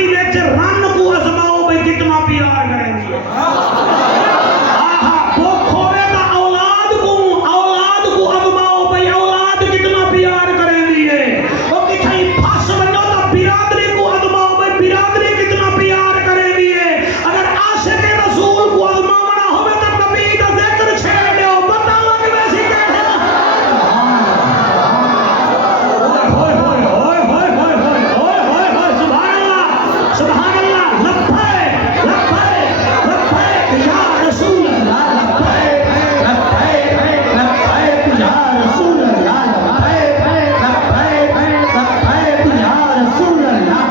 سبحان اللہ لبیک لبیک لبیک یا رسول اللہ لبیک لبیک لبیک یا رسول اللہ لبیک لبیک لبیک یا رسول اللہ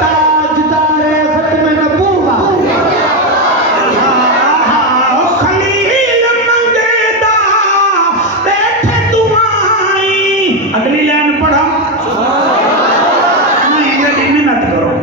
تاجدار ختم نبوت خلیل منگدا بیٹھے دعائیں اگلی لائن پڑھا نہیں میری منت کرو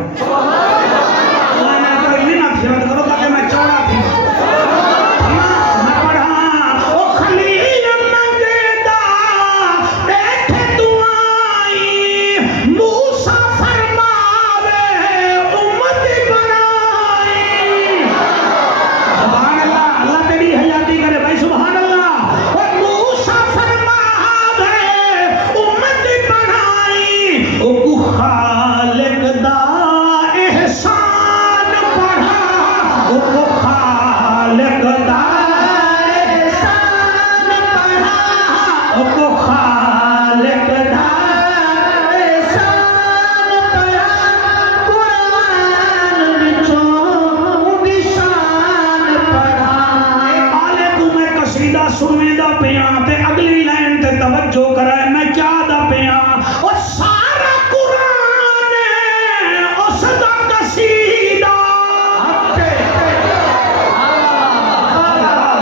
سننے دا پیاں تے اگلی لائن تے توجہ کرائے میں کیا دا پیاں اور سارا قرآن اس دا قصیدہ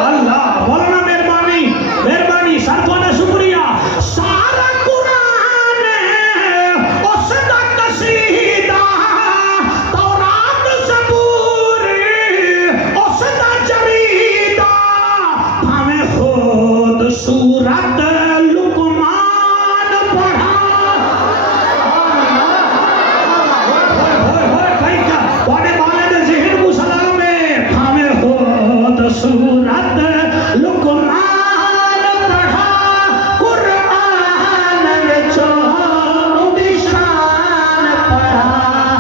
اللہ بولنا مہربانی مہربانی سر تھوڑا شکریہ سارا قرآن اس دا قصیدہ تورات زبور اس دا جریدہ خود سورت لقمان پڑھا پڑھے والے ذہن کو سلام ہے ہمیں خود سورت لقمان پڑھا قرآن وچوں نشان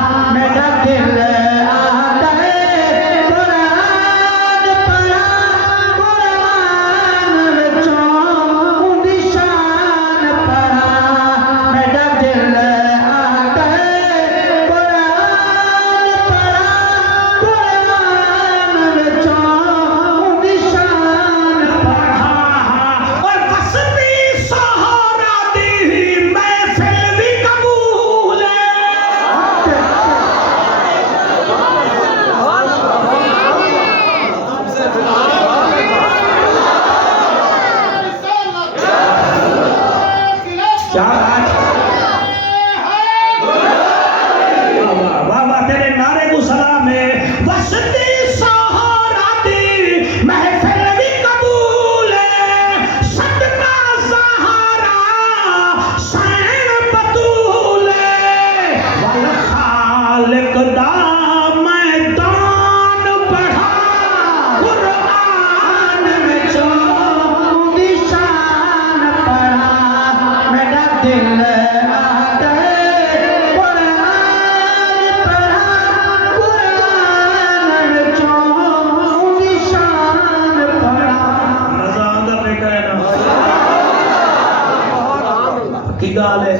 پڑھا میرا دل کی گال ہے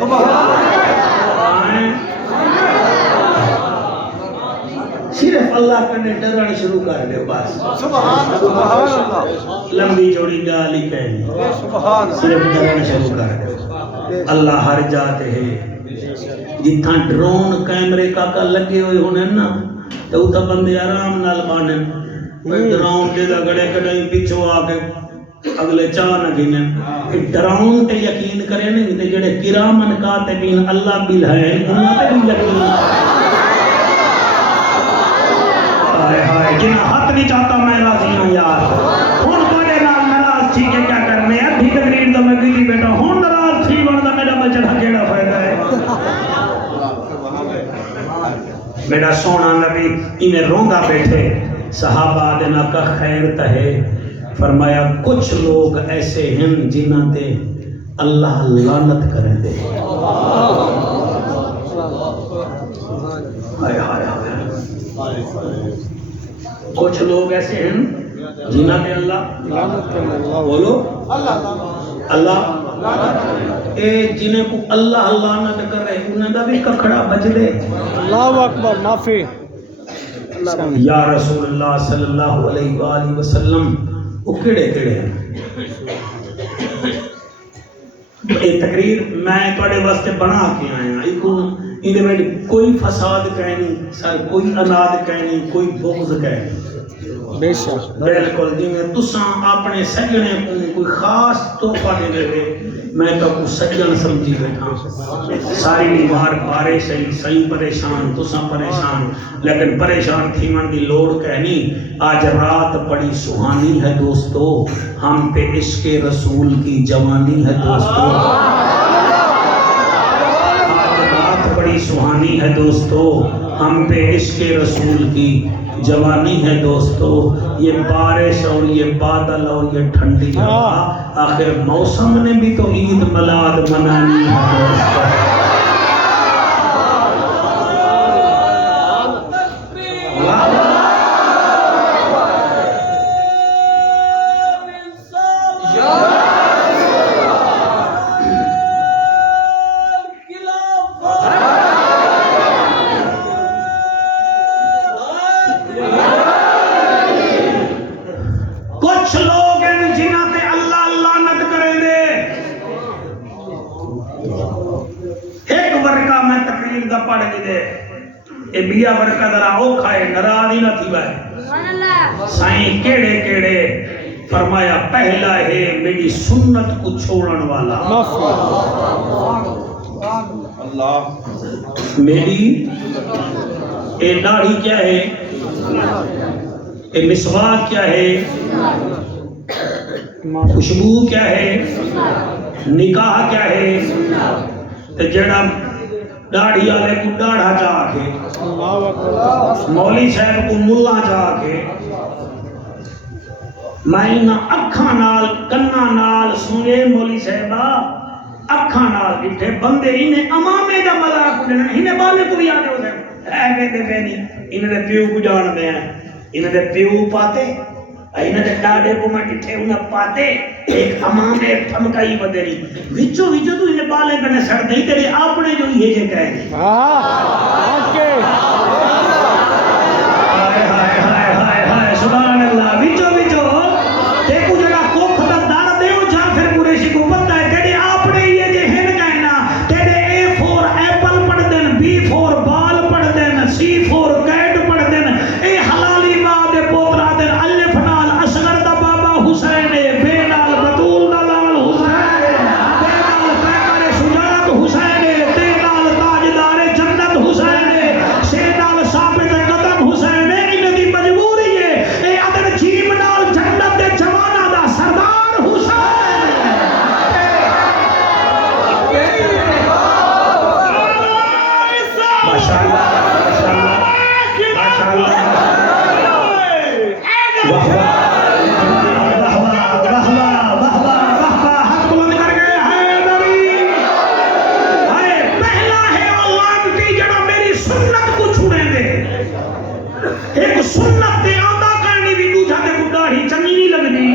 صرف اللہ کنے ڈرن شروع کر دے بس سبحان اللہ لمبی چوڑی گال ہی کہنی صرف ڈرن شروع کر دے اللہ ہر جاتے ہے جتھاں ڈرون کیمرے کا لگے ہوئے ہونے نا تو اتھا بندے آرام نال بانن ڈرون دے دا گڑے کڑیں پیچھو آکے اگلے چاہ نہ گھنن ڈراؤن تے یقین کرے نہیں تے جڑے کرامن کاتبین اللہ بھی ہے انہاں تے بھی یقین ہائے ہائے جن حق نہیں چاہتا میں راضی ہوں یار ہن بڑے نال ناراض تھی کہ کیا کرنے ہیں بھی تقریر تو میں گلی بیٹا ہن ناراض تھی ورنہ میرا بچڑا کیڑا فائدہ ہے میرا سونا نبی انہیں روندا بیٹھے صحابہ دینا کا خیر تہے فرمایا کچھ لوگ ایسے ہیں جنہاں تے اللہ لعنت کریں دے ہائے ہائے ہائے کچھ لوگ ایسے ہیں جنہاں تے اللہ بولو اللہ اے جنہیں کو اللہ لعنت کر رہے انہیں دا بھی ککھڑا بج دے اللہ اکبر معافی یا رسول اللہ صلی اللہ علیہ وآلہ وسلم وہ کیڑے کیڑے ہیں؟ یہ تقریر میں تھوڑے واسطے بنا کے آیا ہوں، کوئی فساد کہنی سر، کوئی اناد کہنی، کوئی بغض کہنی، بے شک بالکل جی میں تساں اپنے سجنے کو کوئی خاص تحفہ دے دے، میں تو کو سجن سمجھی بیٹھا، ساری بیمار بارے صحیح پریشان تساں پریشان، لیکن پریشان تھی من دی لوڑ کہنی، آج رات بڑی سہانی ہے دوستو، ہم پہ عشق رسول کی جوانی ہے دوستو، آج رات بڑی سہانی ہے دوستو، ہم پہ عشق رسول کی جوانی ہے دوستو، یہ بارش اور یہ بادل اور یہ ٹھنڈی ہوا، آخر موسم نے بھی تو عید میلاد منانی ہے دوستو۔ کچھ لوگ ہیں جنہاں تے اللہ لعنت کرے دے، ایک ورقہ میں تقریر دا پڑھ کے دے، اے بیا ورقہ ذرا اوکھا ہے، ناراضی نہ تھی بھائی، سائیں کیڑے کیڑے فرمایا، پہلا ہے میری سنت کو چھوڑن والا، اللہ میری اے داڑھی کیا ہے، اے مسواک کیا ہے، خوشبو کیا ہے، نکاح کیا ہے، تے جڑا داڑھی والے کو داڑھا چاہ کے، مولوی صاحب کو ملا چاہ کے، میں نہ اکھاں نال کنا نال سنے مولوی صاحبہ اکھاں نال ڈٹھے بندے انہیں امامے دا مذاق دینا، انہیں بالے کو بھی آنے ہوتے ہیں، اے بیٹے بینی انہیں دے پیو کو جان دے ہیں، انہیں دے پیو پاتے، انہیں دے ڈاڑے کو میں ڈٹھے انہیں پاتے، ایک امامے تھمکائی بدری وچو تو انہیں بالے کرنے سڑ دیں تیرے اپنے جو یہ جے کہیں گے ہائے سبحان اللہ، وچو دیکھو جڑا کوکھ دا دار دے وہ جا پھر قریشی کو پتہ ہے تیرے اپنے یہ جے ہن کہنا، تیرے A for ایپل پڑھ دین، B for بال پڑھ دین، C for کیٹ پڑھ دین، اے حلالی ماں دے پوترا دین، الف نال اصغر دا بابا حسین، بے نال بطول دا لال حسین، بے نال پیکر شجاعت حسین، تے نال تاجدار جنت حسین، سے نال ثابت قدم حسین، انہیں دی مجبوری ہے، اے ادر جیم نال جنت دے جوانہ دا سردار حسین۔ ماشاءاللہ ماشاءاللہ ایک سنت دے آدھا کرنی بھی دوجہ دے کو داڑھی چنگی نہیں لگنی،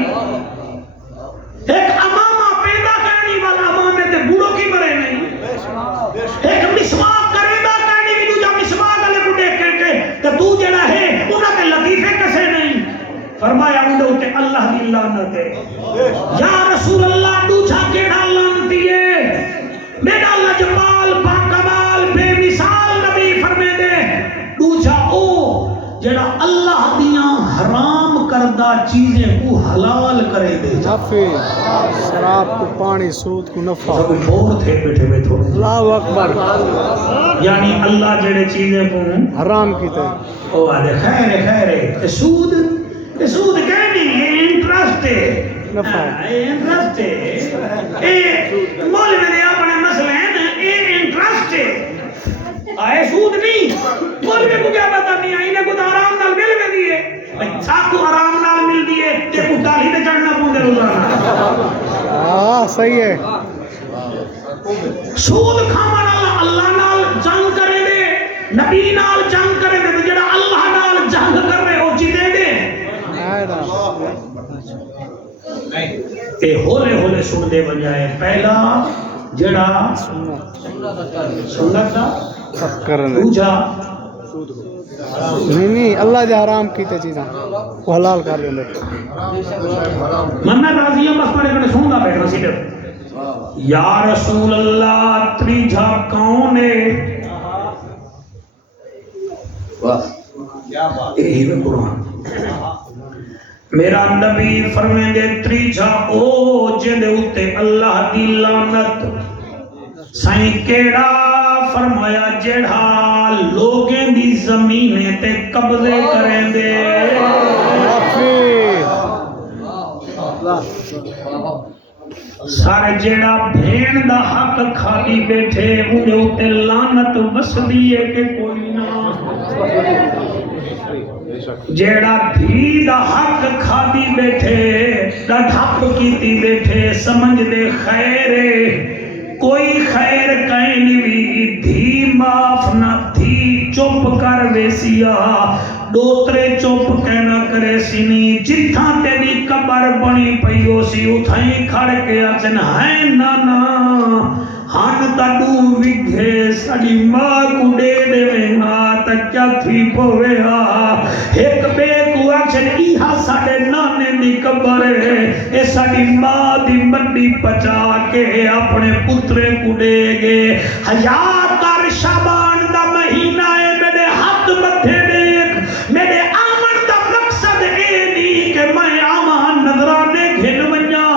ایک امامہ پیدا کرنی والا امامے تے بوڑھوں کی مرے نہیں، ایک مسواک کریدہ کرنی بھی دوجہ مسواک علیہ کو دیکھ کے کہ تو جڑا ہے انہاں کے لطیفے کسے نہیں، فرمایا اندھے ہوتے اللہ دی لعنت ہے، یا رسول اللہ دوجہ کیڑا لعنتی ہے، میرا لجپال باکمال بے مثال نبی فرمے دے، دوجہ او جڑا اللہ دیاں حرام کردہ چیزیں کو حلال کرے دے، نفع شراب کو پانی سود کو نفع، سب بور تھے بیٹھے میں تھوڑے، اللہ اکبر، یعنی اللہ جڑے چیزیں کو حرام کی تے او آدھے خیر سود کہنی ہے انٹرسٹ ہے، انٹرسٹ ہے، مولوی دے اپنے مسئلے ہیں اے انٹرسٹ ہے، آئے سود نہیں، مولوی کو کیا پتا نہیں آئینے کو تو آرام نال مل میں دیئے، ساتھ کو آرام نال مل دیئے، تے کو ٹالی تے چڑھنا پوندے روزانہ، صحیح ہے، سود کھامان اللہ نال جنگ کرے دے، نبی نال جنگ کرے دے، جڑا اللہ نال جنگ کر رہے ہو جیتے دے، اے ہولے سن دے بجائے، پہلا جڑا سنت دا، دوجا نہیں اللہ دے حرام کیتے چیزاں وہ حلال کر دیں میں راضی ہوں بس میرے کو سندا بیٹھا صرف یا رسول اللہ تریجا کون ہے یہی ہے قرآن میرا نبی فرمیندے تریجا او جن اوتے اللہ دی لعنت سائیں کیڑا فرمایا جڑا لوگیں دی زمینیں تے قبضے کریں دے سارے جیڑا بھین دا حق کھالی بیٹھے انہیں اتے لعنت وسدی ہے کہ کوئی نہ جیڑا بھی دا حق کھالی بیٹھے دا ڈھپ کیتی بیٹھے سمجھ دے خیر کوئی خیر کہیں بھی دھی معاف نہ تھی چپ کر ویسیا دوترے چپ کہنا کرے سینی جتھاں تیری قبر بنی پیو سی اتھائیں کھڑ کے اچن ہے نانا ہن تڈو وگھے ساڈی ماں کو دے دے ہاں تکیا تھی پوے ہاں ایک بے کو اچن ایہا ساڈے نانے دی قبر ہے اے ساڈی ماں دی منڈی پچا کے اپنے پترے کو دے گے حیا کر شعبان دا مہینہ ہے میرے ہاتھ متھے دیکھ میرے آمن دا مقصد اے نہیں کہ میں آمان نظرانے گھن ونیا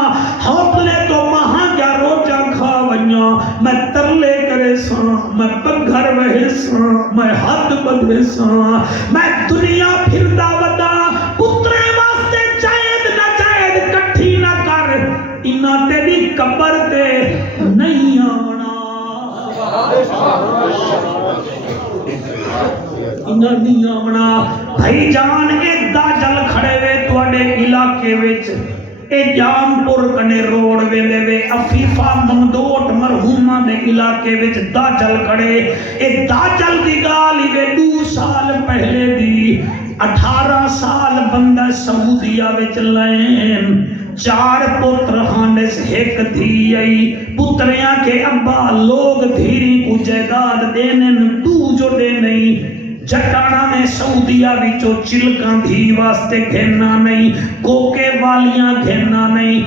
ہوتلے تو مہاں جا روجہ کھا ونیا میں ترلے کرے ساں میں پگھر وہے ساں میں ہاتھ بدھے ساں میں دنیا پھر دعوتا پترے واسطے چاہید نہ چاہید کٹھی نہ کر انہاں تیری قبر تے نہیں آونا انہاں نہیں آونا بھائی جان ایک دا جل کھڑے وے توڑے علاقے وچ اے جام پور کنے روڑ ویلے وے افیفہ ممدوٹ مرحومہ دے علاقے وچ دا جل کھڑے اے دا جل دی گالی وے 2 سال پہلے دی 18 سال بندہ سعودیہ وچ لین 4 پتر خانس ایک دھی آئی پتریاں کے ابا لوگ دھیری کو جائیداد دینے تو جو دے نہیں جٹانا میں سعودیہ وچوں چلکاں دھی واسطے گھننا نہیں کوکے والیاں گھننا نہیں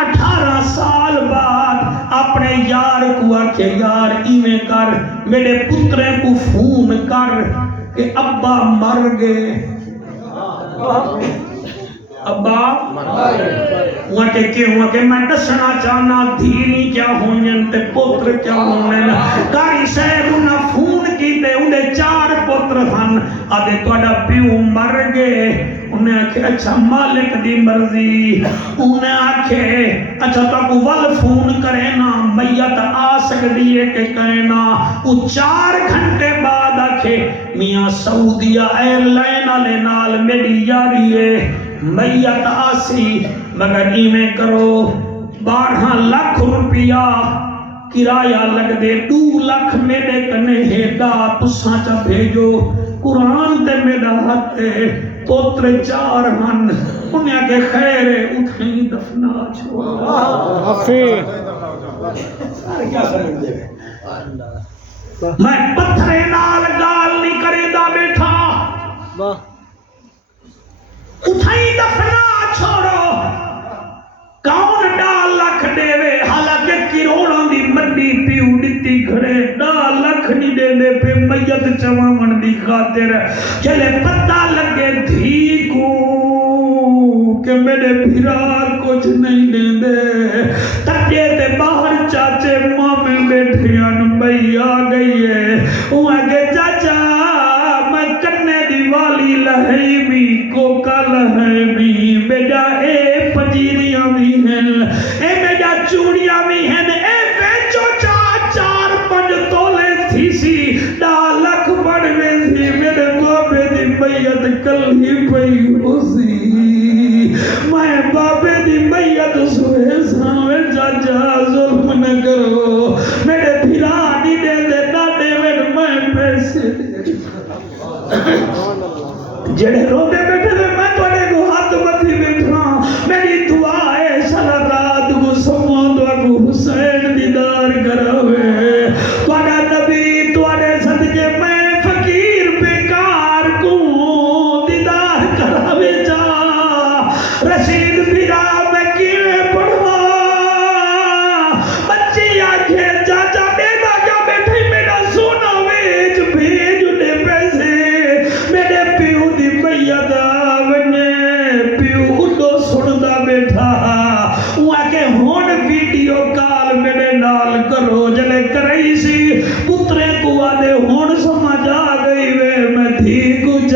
18 سال بعد اپنے یار کو آکھے یار ایویں کر میرے پترے کو فون کر کہ ابا مر گئے ابا وہاں کے کیوں کہ میں دسنا چاہنا دھیری کیا ہوئیں تے پتر کیا ہوئیں کاری صاحب انہاں فون کیتے انہیں 4 پتر تھن آدھے توڑا پیو مر گئے انہیں آکھے اچھا مالک دی مرضی انہیں آکھے اچھا تو کو ول فون کرے نا میت آ سکتی ہے کہ کہنا وہ 4 گھنٹے بعد آکھے میاں سعودیہ ایئر لائن والے نال میری یاری ہے میت آسی مگر ایمیں کرو 12 لاکھ روپیہ کرایہ لگ دے 2 لاکھ میرے کنے ہیدا تساں چا بھیجو قرآن تے میرا ہاتھ ہے پوتر 4 ہن انہیں کے خیر اٹھیں دفنا چھوڑا میں پتھرے نال گال نہیں کرے دا بیٹھا اٹھائی دفنا چھوڑو کون ڈال لکھ دے وے حالانکہ کروڑوں دی منڈی پیو ڈتی کھڑے ڈال لکھ نہیں دے دے پہ میت چوامن دی خاطر چلے پتہ لگے دھی کو کہ میرے بھیرا کچھ نہیں دے دے تکے تے باہر چاچے مامے بیٹھے ان بھئی آ گئی ہے وہ آگے چاچا میں کنے دی والی لہی بھی کوکا لہی بھی بیجا اے پجیریاں بھی ہیں اے بیجا چوڑیاں بھی ہیں اے بیچو 4-5 تولے تھی سی ڈالک بڑھ میں سی میرے بابے دی میت کل ہی پئی ہو سی میں بابے دی میت سوئے سامے چاچا ظلم نہ کرو میرے بھیرانی دے دے ناٹے میں پیسے جڑے روتے بیٹھے دے میں توڑے کو ہاتھ بتی بیٹھا میری دعا ہے سلطات کو سمان دعا کو حسین دیدار کراوے توڑا نبی توڑے صدقے میں فقیر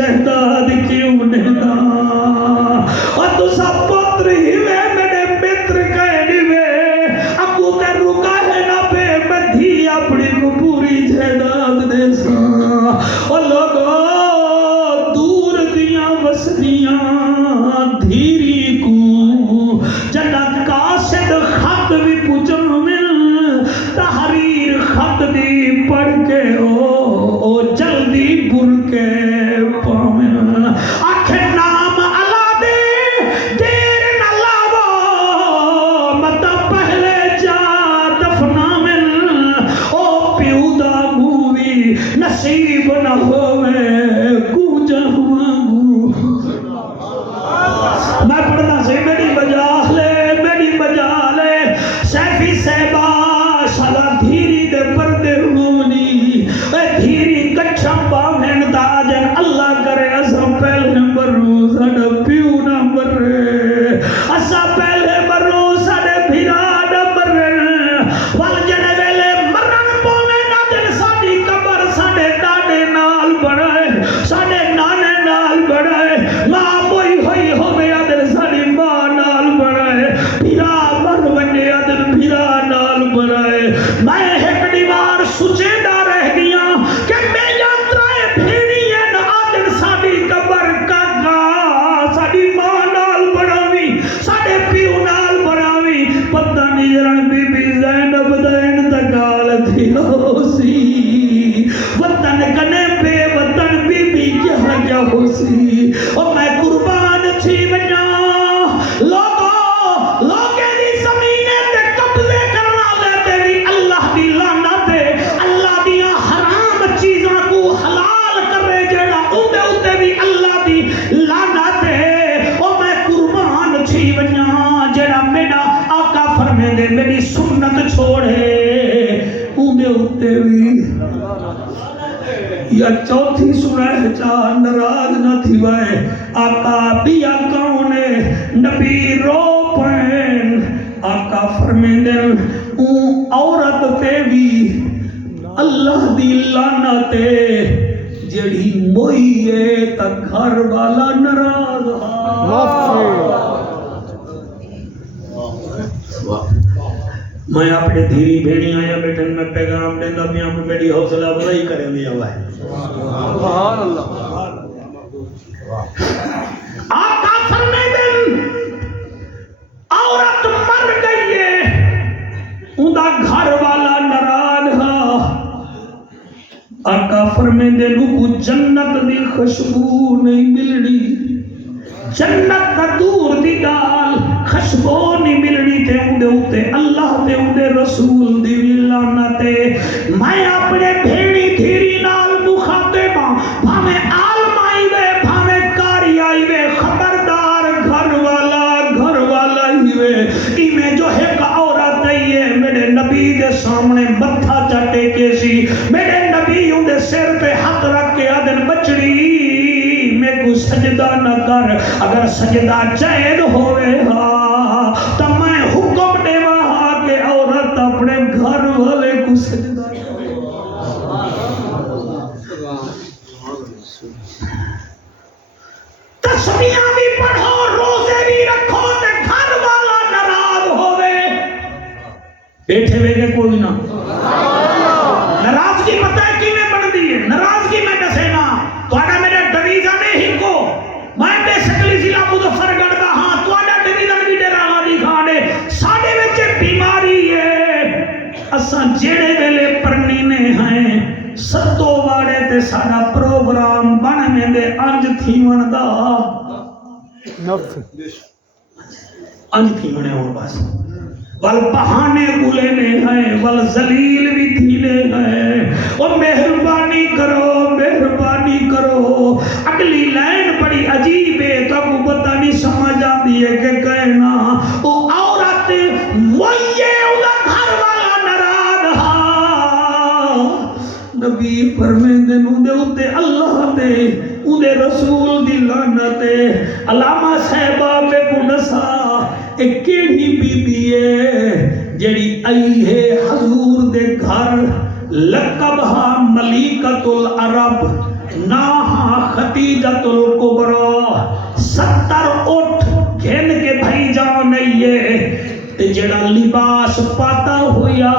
شہداد کیوں نہدا اور تو سب پتر ہی میرے متر کہنی میں ابو تے رکا ہے نہ پہ میں دھی اپنی کو پوری جہداد دے سا اور لوگوں دور دیاں وسدیاں دھیری کو جنت قاصد خط بھی پوچھن مل تحریر خط دی پڑھ کے او جلدی بر کے پاویں آخر نام اللہ دے دیر نہ لاو مت پہلے جا دفنا مل او پیو دا مووی نصیب نہ ہوئے کوجا مانگو میں پڑھنا سے میری بجا لے سیفی صاحبہ شالا دھیری دے پردے ہومنی اے دھیری کچھا باوین تاجن اللہ کرے اسا پہلے مرو ساڑا پیو نہ مرے اسا پہلے مرو ساڑے بھیرا نہ مرے وال جڑے ویلے مرن پونے نہ دن ساڑی قبر ساڑے ڈاڑے نال بڑھائے ساڑے نانے نال بڑھائے ماں موئی ہوئی ہوئے آدھر ساڑی ماں نال بڑھائے بھیرا مر بنے آدھر بھیرا نال بڑھائے میں ایک دیوار سچے دا رہ گیا کہ میں یاترائے بھیڑی ہے نا آدھر ساڑی قبر کاگا ساڑی ماں نال بڑھاوی ساڑے پیو نال بڑھاوی پتہ نہیں رن بی بی زینب دین تکال تھی ہو سی وطن کنے بے وطن بی بی کیا ہو سی اور میں قربان تھی بنا لوگے دی زمینے تے قبضے کرنا لے تیری اللہ دی لعنت ہے اللہ دیاں حرام چیزاں کو حلال کرے جڑا اندے اتے بھی اللہ دی لعنت ہے اور میں قربان تھی بنا جڑا میرا آقا فرمے دے میری سنت چھوڑے اندے اتے بھی یا چوتھی سورہ چاہ نراض نہ تھی وائے آقا بیا کونے نبی رو پین آقا فرمیندن اون عورت تے بھی اللہ دی لعنتے جڑی موئی ہے تا گھر والا نراض میں اپنے دھیری بھیڑی آیا بیٹھن میں پیغام دیندہ بھی آپ میری حوصلہ افزائی کریں دیا ہوا ہے سبحان اللہ آقا فرمیدن عورت مر گئی ہے اندہ گھر والا نراض ہا آقا فرمیدن کو جنت دی خوشبو نہیں ملنی جنت کا دور دی گال خوشبو نہیں ملنی تے اندے اتے اللہ تے اندے رسول دی لعنتے میں اپنے بھیڑی دھیری نال مخاطبہ بھامے عالم آئی وے بھامے کاری آئی وے خبردار گھر والا ہی وے ایمیں جو ہے کا عورت ہے میرے نبی دے سامنے متھا چٹے کے سی میرے نبی اندے سر پہ ہاتھ رکھ کے آدن بچڑی میں کو سجدہ نہ کر اگر سجدہ جائز ہوئے ہاں تو میں حکم دے وہاں کہ عورت اپنے گھر والے کو سجدہ کرے تسبیحاں بھی پڑھو روزے بھی رکھو تے گھر والا ناراض ہوئے بیٹھے ہوئے کہ کوئی نہ ناراضگی پتہ ہے کی میں بڑھ دی ہے ناراضگی میں دسے نا تو آنا میرے ڈویزہ نے ہی کو میں بے سکلی ضلع مظفر گڑھ دا ہاں تو آنا ڈویزہ بھی ڈرانا دی کھانے ساڑھے وچے بیماری ہے اساں جیڑے ویلے پرنی نے ہیں ستو واڑے تے سارا پروگرام بن میں دے انج تھیون دا انج تھیونے ہون بس ول بہانے بولے نے ہیں ول ذلیل بھی تھیلے ہیں اور مہربانی کرو اگلی لائن بڑی عجیب ہے تو کو پتہ نہیں سمجھ آتی ہے کہ کہنا او عورت موئیے ادا گھر والا ناراض ہا نبی فرمیندے نو دے اتے اللہ دے اندے رسول دی لعنت علامہ صاحبہ میں کو نسا ایک کیڑی بی بی ہے جڑی آئی ہے حضور دے گھر لقب ہا ملیکۃ العرب نا خدیجۃ الکبریٰ 70 اٹھ گھن کے بھائی جان تے جڑا لباس پاتا ہویا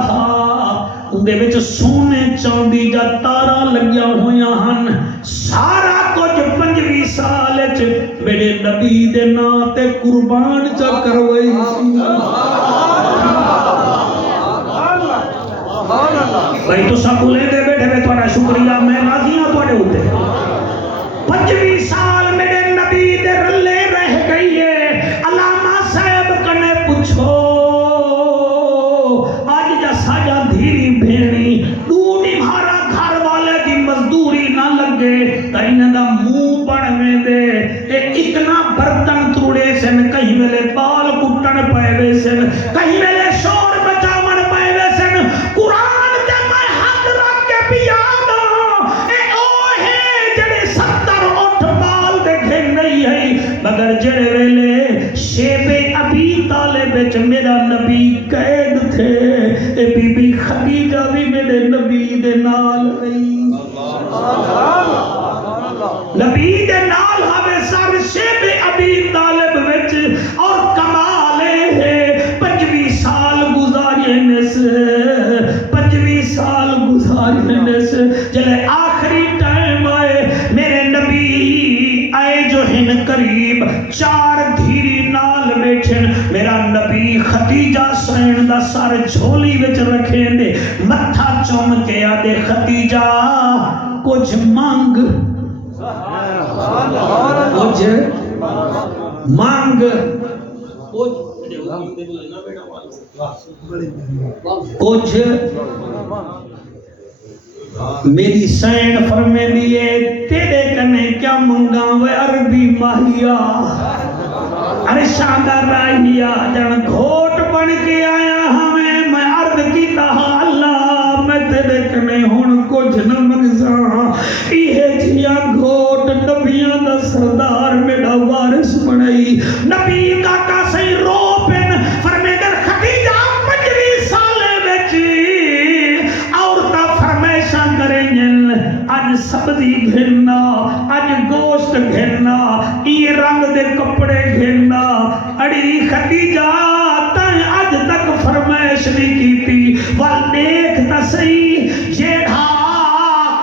اندے وچ سونے چاندی جا تارا لگیا ہویا ہن سارا کچھ 25 سال وچ میرے نبی دے نام تے قربان چا کروئی بھائی تو سب بولے دے بیٹھے میں تھوڑا شکریہ میں راضی ہوں تھوڑے ہوتے 25 سال میرے نبی دے رلے رہ گئی ہے علامہ صاحب کنے پوچھو آج جا ساجا دھیری بھیڑی ڈوڑی مارا گھر والے دی مزدوری نہ لگے تینہ دا منہ بڑھوے دے اتنا برتن توڑے سن کہیں میرے بال کٹن پائے وے سن کہیں میرے شور بچاون پائے وے سن قرآن تے میں حد رکھ کے پیادا اے اوہے جڑے 70 اٹھ بال دے گھن نہیں ہے مگر جڑے ویلے شیب ابی طالب وچ میرا نبی قید تھے اے بی بی خدیجہ بھی میرے نبی دے نال رہی نبی دے نال ہوے سر شیب ابی طالب وچ اور کمال ہے 25 سال گزارے سے 25 سال گزارے سے جلے آخری ٹائم آئے میرے نبی آئے جو ہن قریب 4 دھیری نال بیٹھن میرا نبی خدیجہ سین دا سر جھولی وچ رکھے دے متھا چوم کے آدے خدیجہ کچھ مانگ کچھ مانگ کچھ میری سین فرمے دیئے تیرے کنے کیا منگا وے عربی ماہیا عرشان دا رائیا جن گھوٹ بن کے آیا ہمیں میں عرض کیتا اللہ میں تیرے کنے ہون کچھ نہ منگزا یہ جیا گھوٹ نبیاں دا سردار میرا وارث بنائی نبی کا کاسی رو پن فرمے در خدیجہ 25 سالے بچی عورتہ فرمیشہ کریں جن آج سبزی گھرنا آج گوشت گھرنا یہ رنگ دے کپڑے گھرنا اڑی خدیجہ تائیں آج تک فرمیش نہیں کی تھی وال دیکھ تا صحیح جیڑھا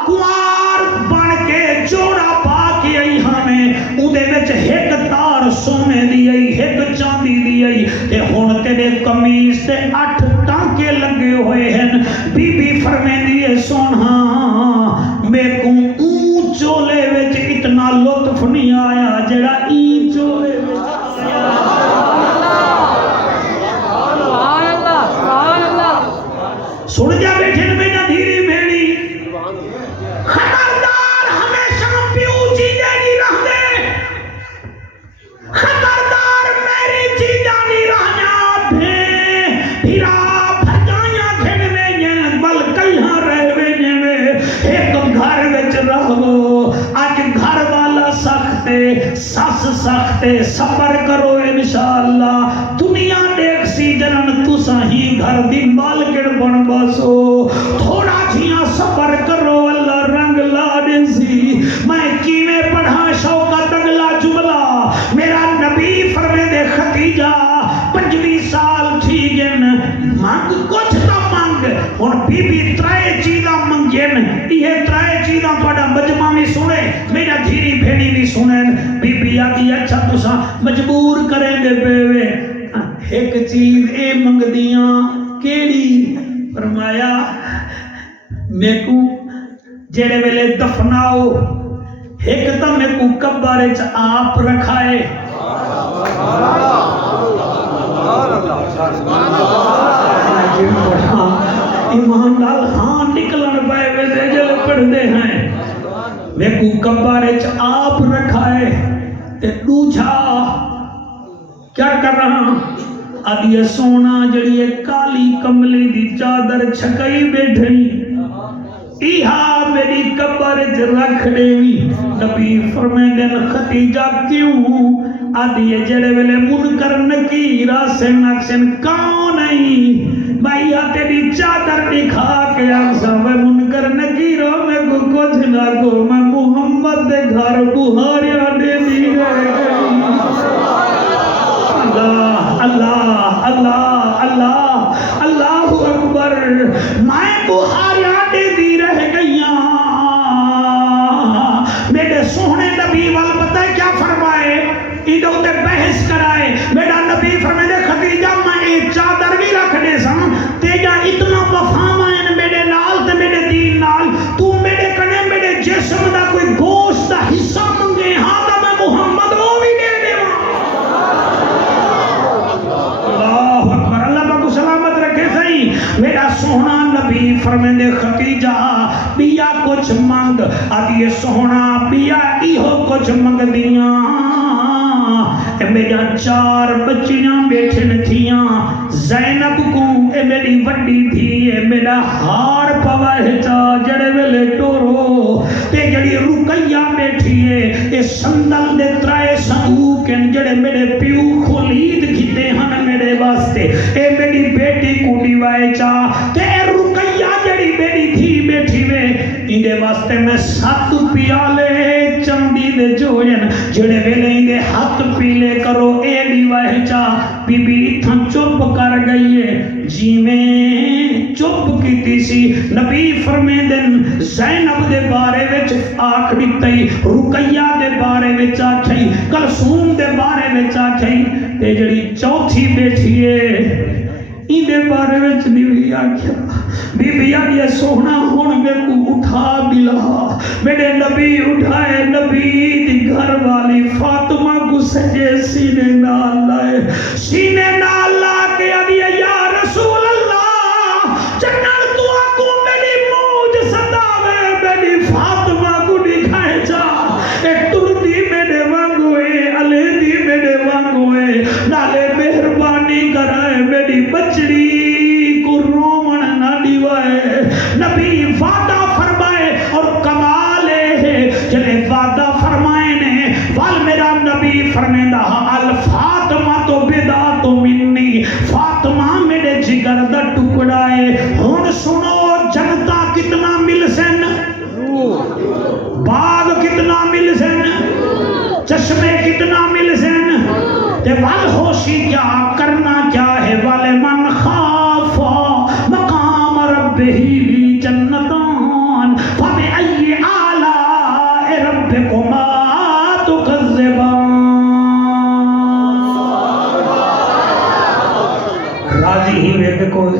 کوار بن کے جوڑا پا کے آئی ہمیں اندے وچ ایک تار سونے دی آئی ایک چاندی دی آئی تے ہون تیرے کمیز تے 8 ٹانکے لگے ہوئے ہیں بی بی فرمے دیئے سونا میں کو اون چولے وچ اتنا لطف نہیں آیا جڑا این چولے سن جا بیٹھے میں نہ دھیری بھیڑی خبردار ہمیشہ پیو چیزیں نہیں رہ دے خبردار میری چیزیں نہیں رہنا بھیرا بھجائیاں کھڑوے جن بل کلہاں رہوے جن ایک گھر وچ رہو آج گھر والا سختے ساس سختے صبر کرو انشاءاللہ دنیا دیکھ سی جنن تو ساہی گھر دی مالکڑ بن بسو تھوڑا جھیاں صبر کرو اللہ رنگ لا دے سی میں کیویں پڑھا شوقت اگلا جملہ میرا نبی فرمے دے خدیجہ 25 سال تھی گن مانگ کچھ تا مانگ اور بی بی ترائے چیزاں منگین یہ ترائے چیزاں پڑھا مجمع میں سنے میرا دھیری بھیڑی بھی سنیں بی بی آدھی اچھا تسا مجبور کریں دے بیوے ایک چیز اے منگ دیاں کیڑی فرمایا میں کو جڑے ویلے دفناؤ ایک تا میں کو قبر وچ آپ رکھائے ایمان لال ہاں نکلن پائے ویسے جل پڑھ دے ہیں میں کو قبر وچ آپ رکھائے تے دوجھا کیا کر رہا آدھی سونا جڑی کالی کملی دی چادر چھکائی بیٹھئی ایہا میری قبر وچ رکھ دیوی نبی فرمائے خدیجہ کیوں آدھی جڑے ویلے منکر نکیر آسن اکسن کون نہیں بھائیا تیری چادر دکھا کے آسا میں منکر نکیروں میں کو کچھ نہ کو میں محمد محمد دے گھر بہاریاں دے دی رہ گئی اللہ اللہ اللہ اللہ اللہ اکبر میں بہاریاں دے دی رہ گئیاں میرے سونے نبی وال پتہ ہے کیا فرمائے ادھر تے بحث کرائے میرا نبی فرمائے دے خدیجہ میں ایک چادر بھی رکھ دے ساں تیجا اتنا وفامائن میرے نال تے میرے دین نال تو میرے کنے میرے جسم دا کوئی گوشت دا حصہ منگے ہاں دا میں محمد وہ بھی دے دے اللہ اکبر اللہ باکو سلامت رکھے صحیح میرا سونا نبی فرمائے دے خدیجہ بیا کچھ منگ آدھی سونا بیا ایہو کچھ منگ دیاں میرا 4 بچیاں بیٹھن تھیاں زینب کو اے میری وڈی تھی اے میرا ہار پوہچا جڑے ویلے ٹورو تے جڑی رقیہ بیٹھی ہے اے سندل دے ترائے سنگوکن جڑے میرے پیو خلید کھتے ہن میرے واسطے اے میری بیٹی کو ڈیوائے چا تے اے رقیہ جڑی میری تھی بیٹھی وے اندے واسطے میں 7 پیالے چاندی دے جوڑن جڑے ویلے اندے ہاتھ پیلے کرو اے ڈیوائے چا بی بی اتھا چپ کر گئی ہے جی میں چپ کیتی سی نبی فرمیدن زینب دے بارے وچ آکھ دیتی رقیہ دے بارے وچ آکھئی کلثوم دے بارے وچ آکھئی تے جڑی چوتھی بیٹھی ہے این دے بارے وچ بھی آکھیا بی بی آدھیا سونا ہون میں کو اٹھا بلا میرے نبی اٹھائے نبی دی گھر والی فاطمہ کو سجے سینے نال لائے سینے نال لا کے آدھیا یا رسول اللہ چنر تو آکو میری موج ستاوے میری فاطمہ کو دکھائے جا ایک تردی میرے وانگوئے علی دی میرے وانگوئے نالے مہربانی کرائے میری بچڑی کو رومن نہ دیوائے نبی وعدہ فرمائے اور کمالے ہے جنہیں وعدہ فرمائے نے وال میرا نبی فرمیدہ الفاطمہ تو بیدہ تو منی فاطمہ میرے جگر دا ٹکڑائے ہون سنو جنتا کتنا مل سن باغ کتنا مل سن چشمے کتنا مل سن تے وال ہوشی کیا کرنا کیا ہے والے من خافا مقام ربہی جنتان فبئی آلاء ربکما تکذبان راضی ہی وید کوئی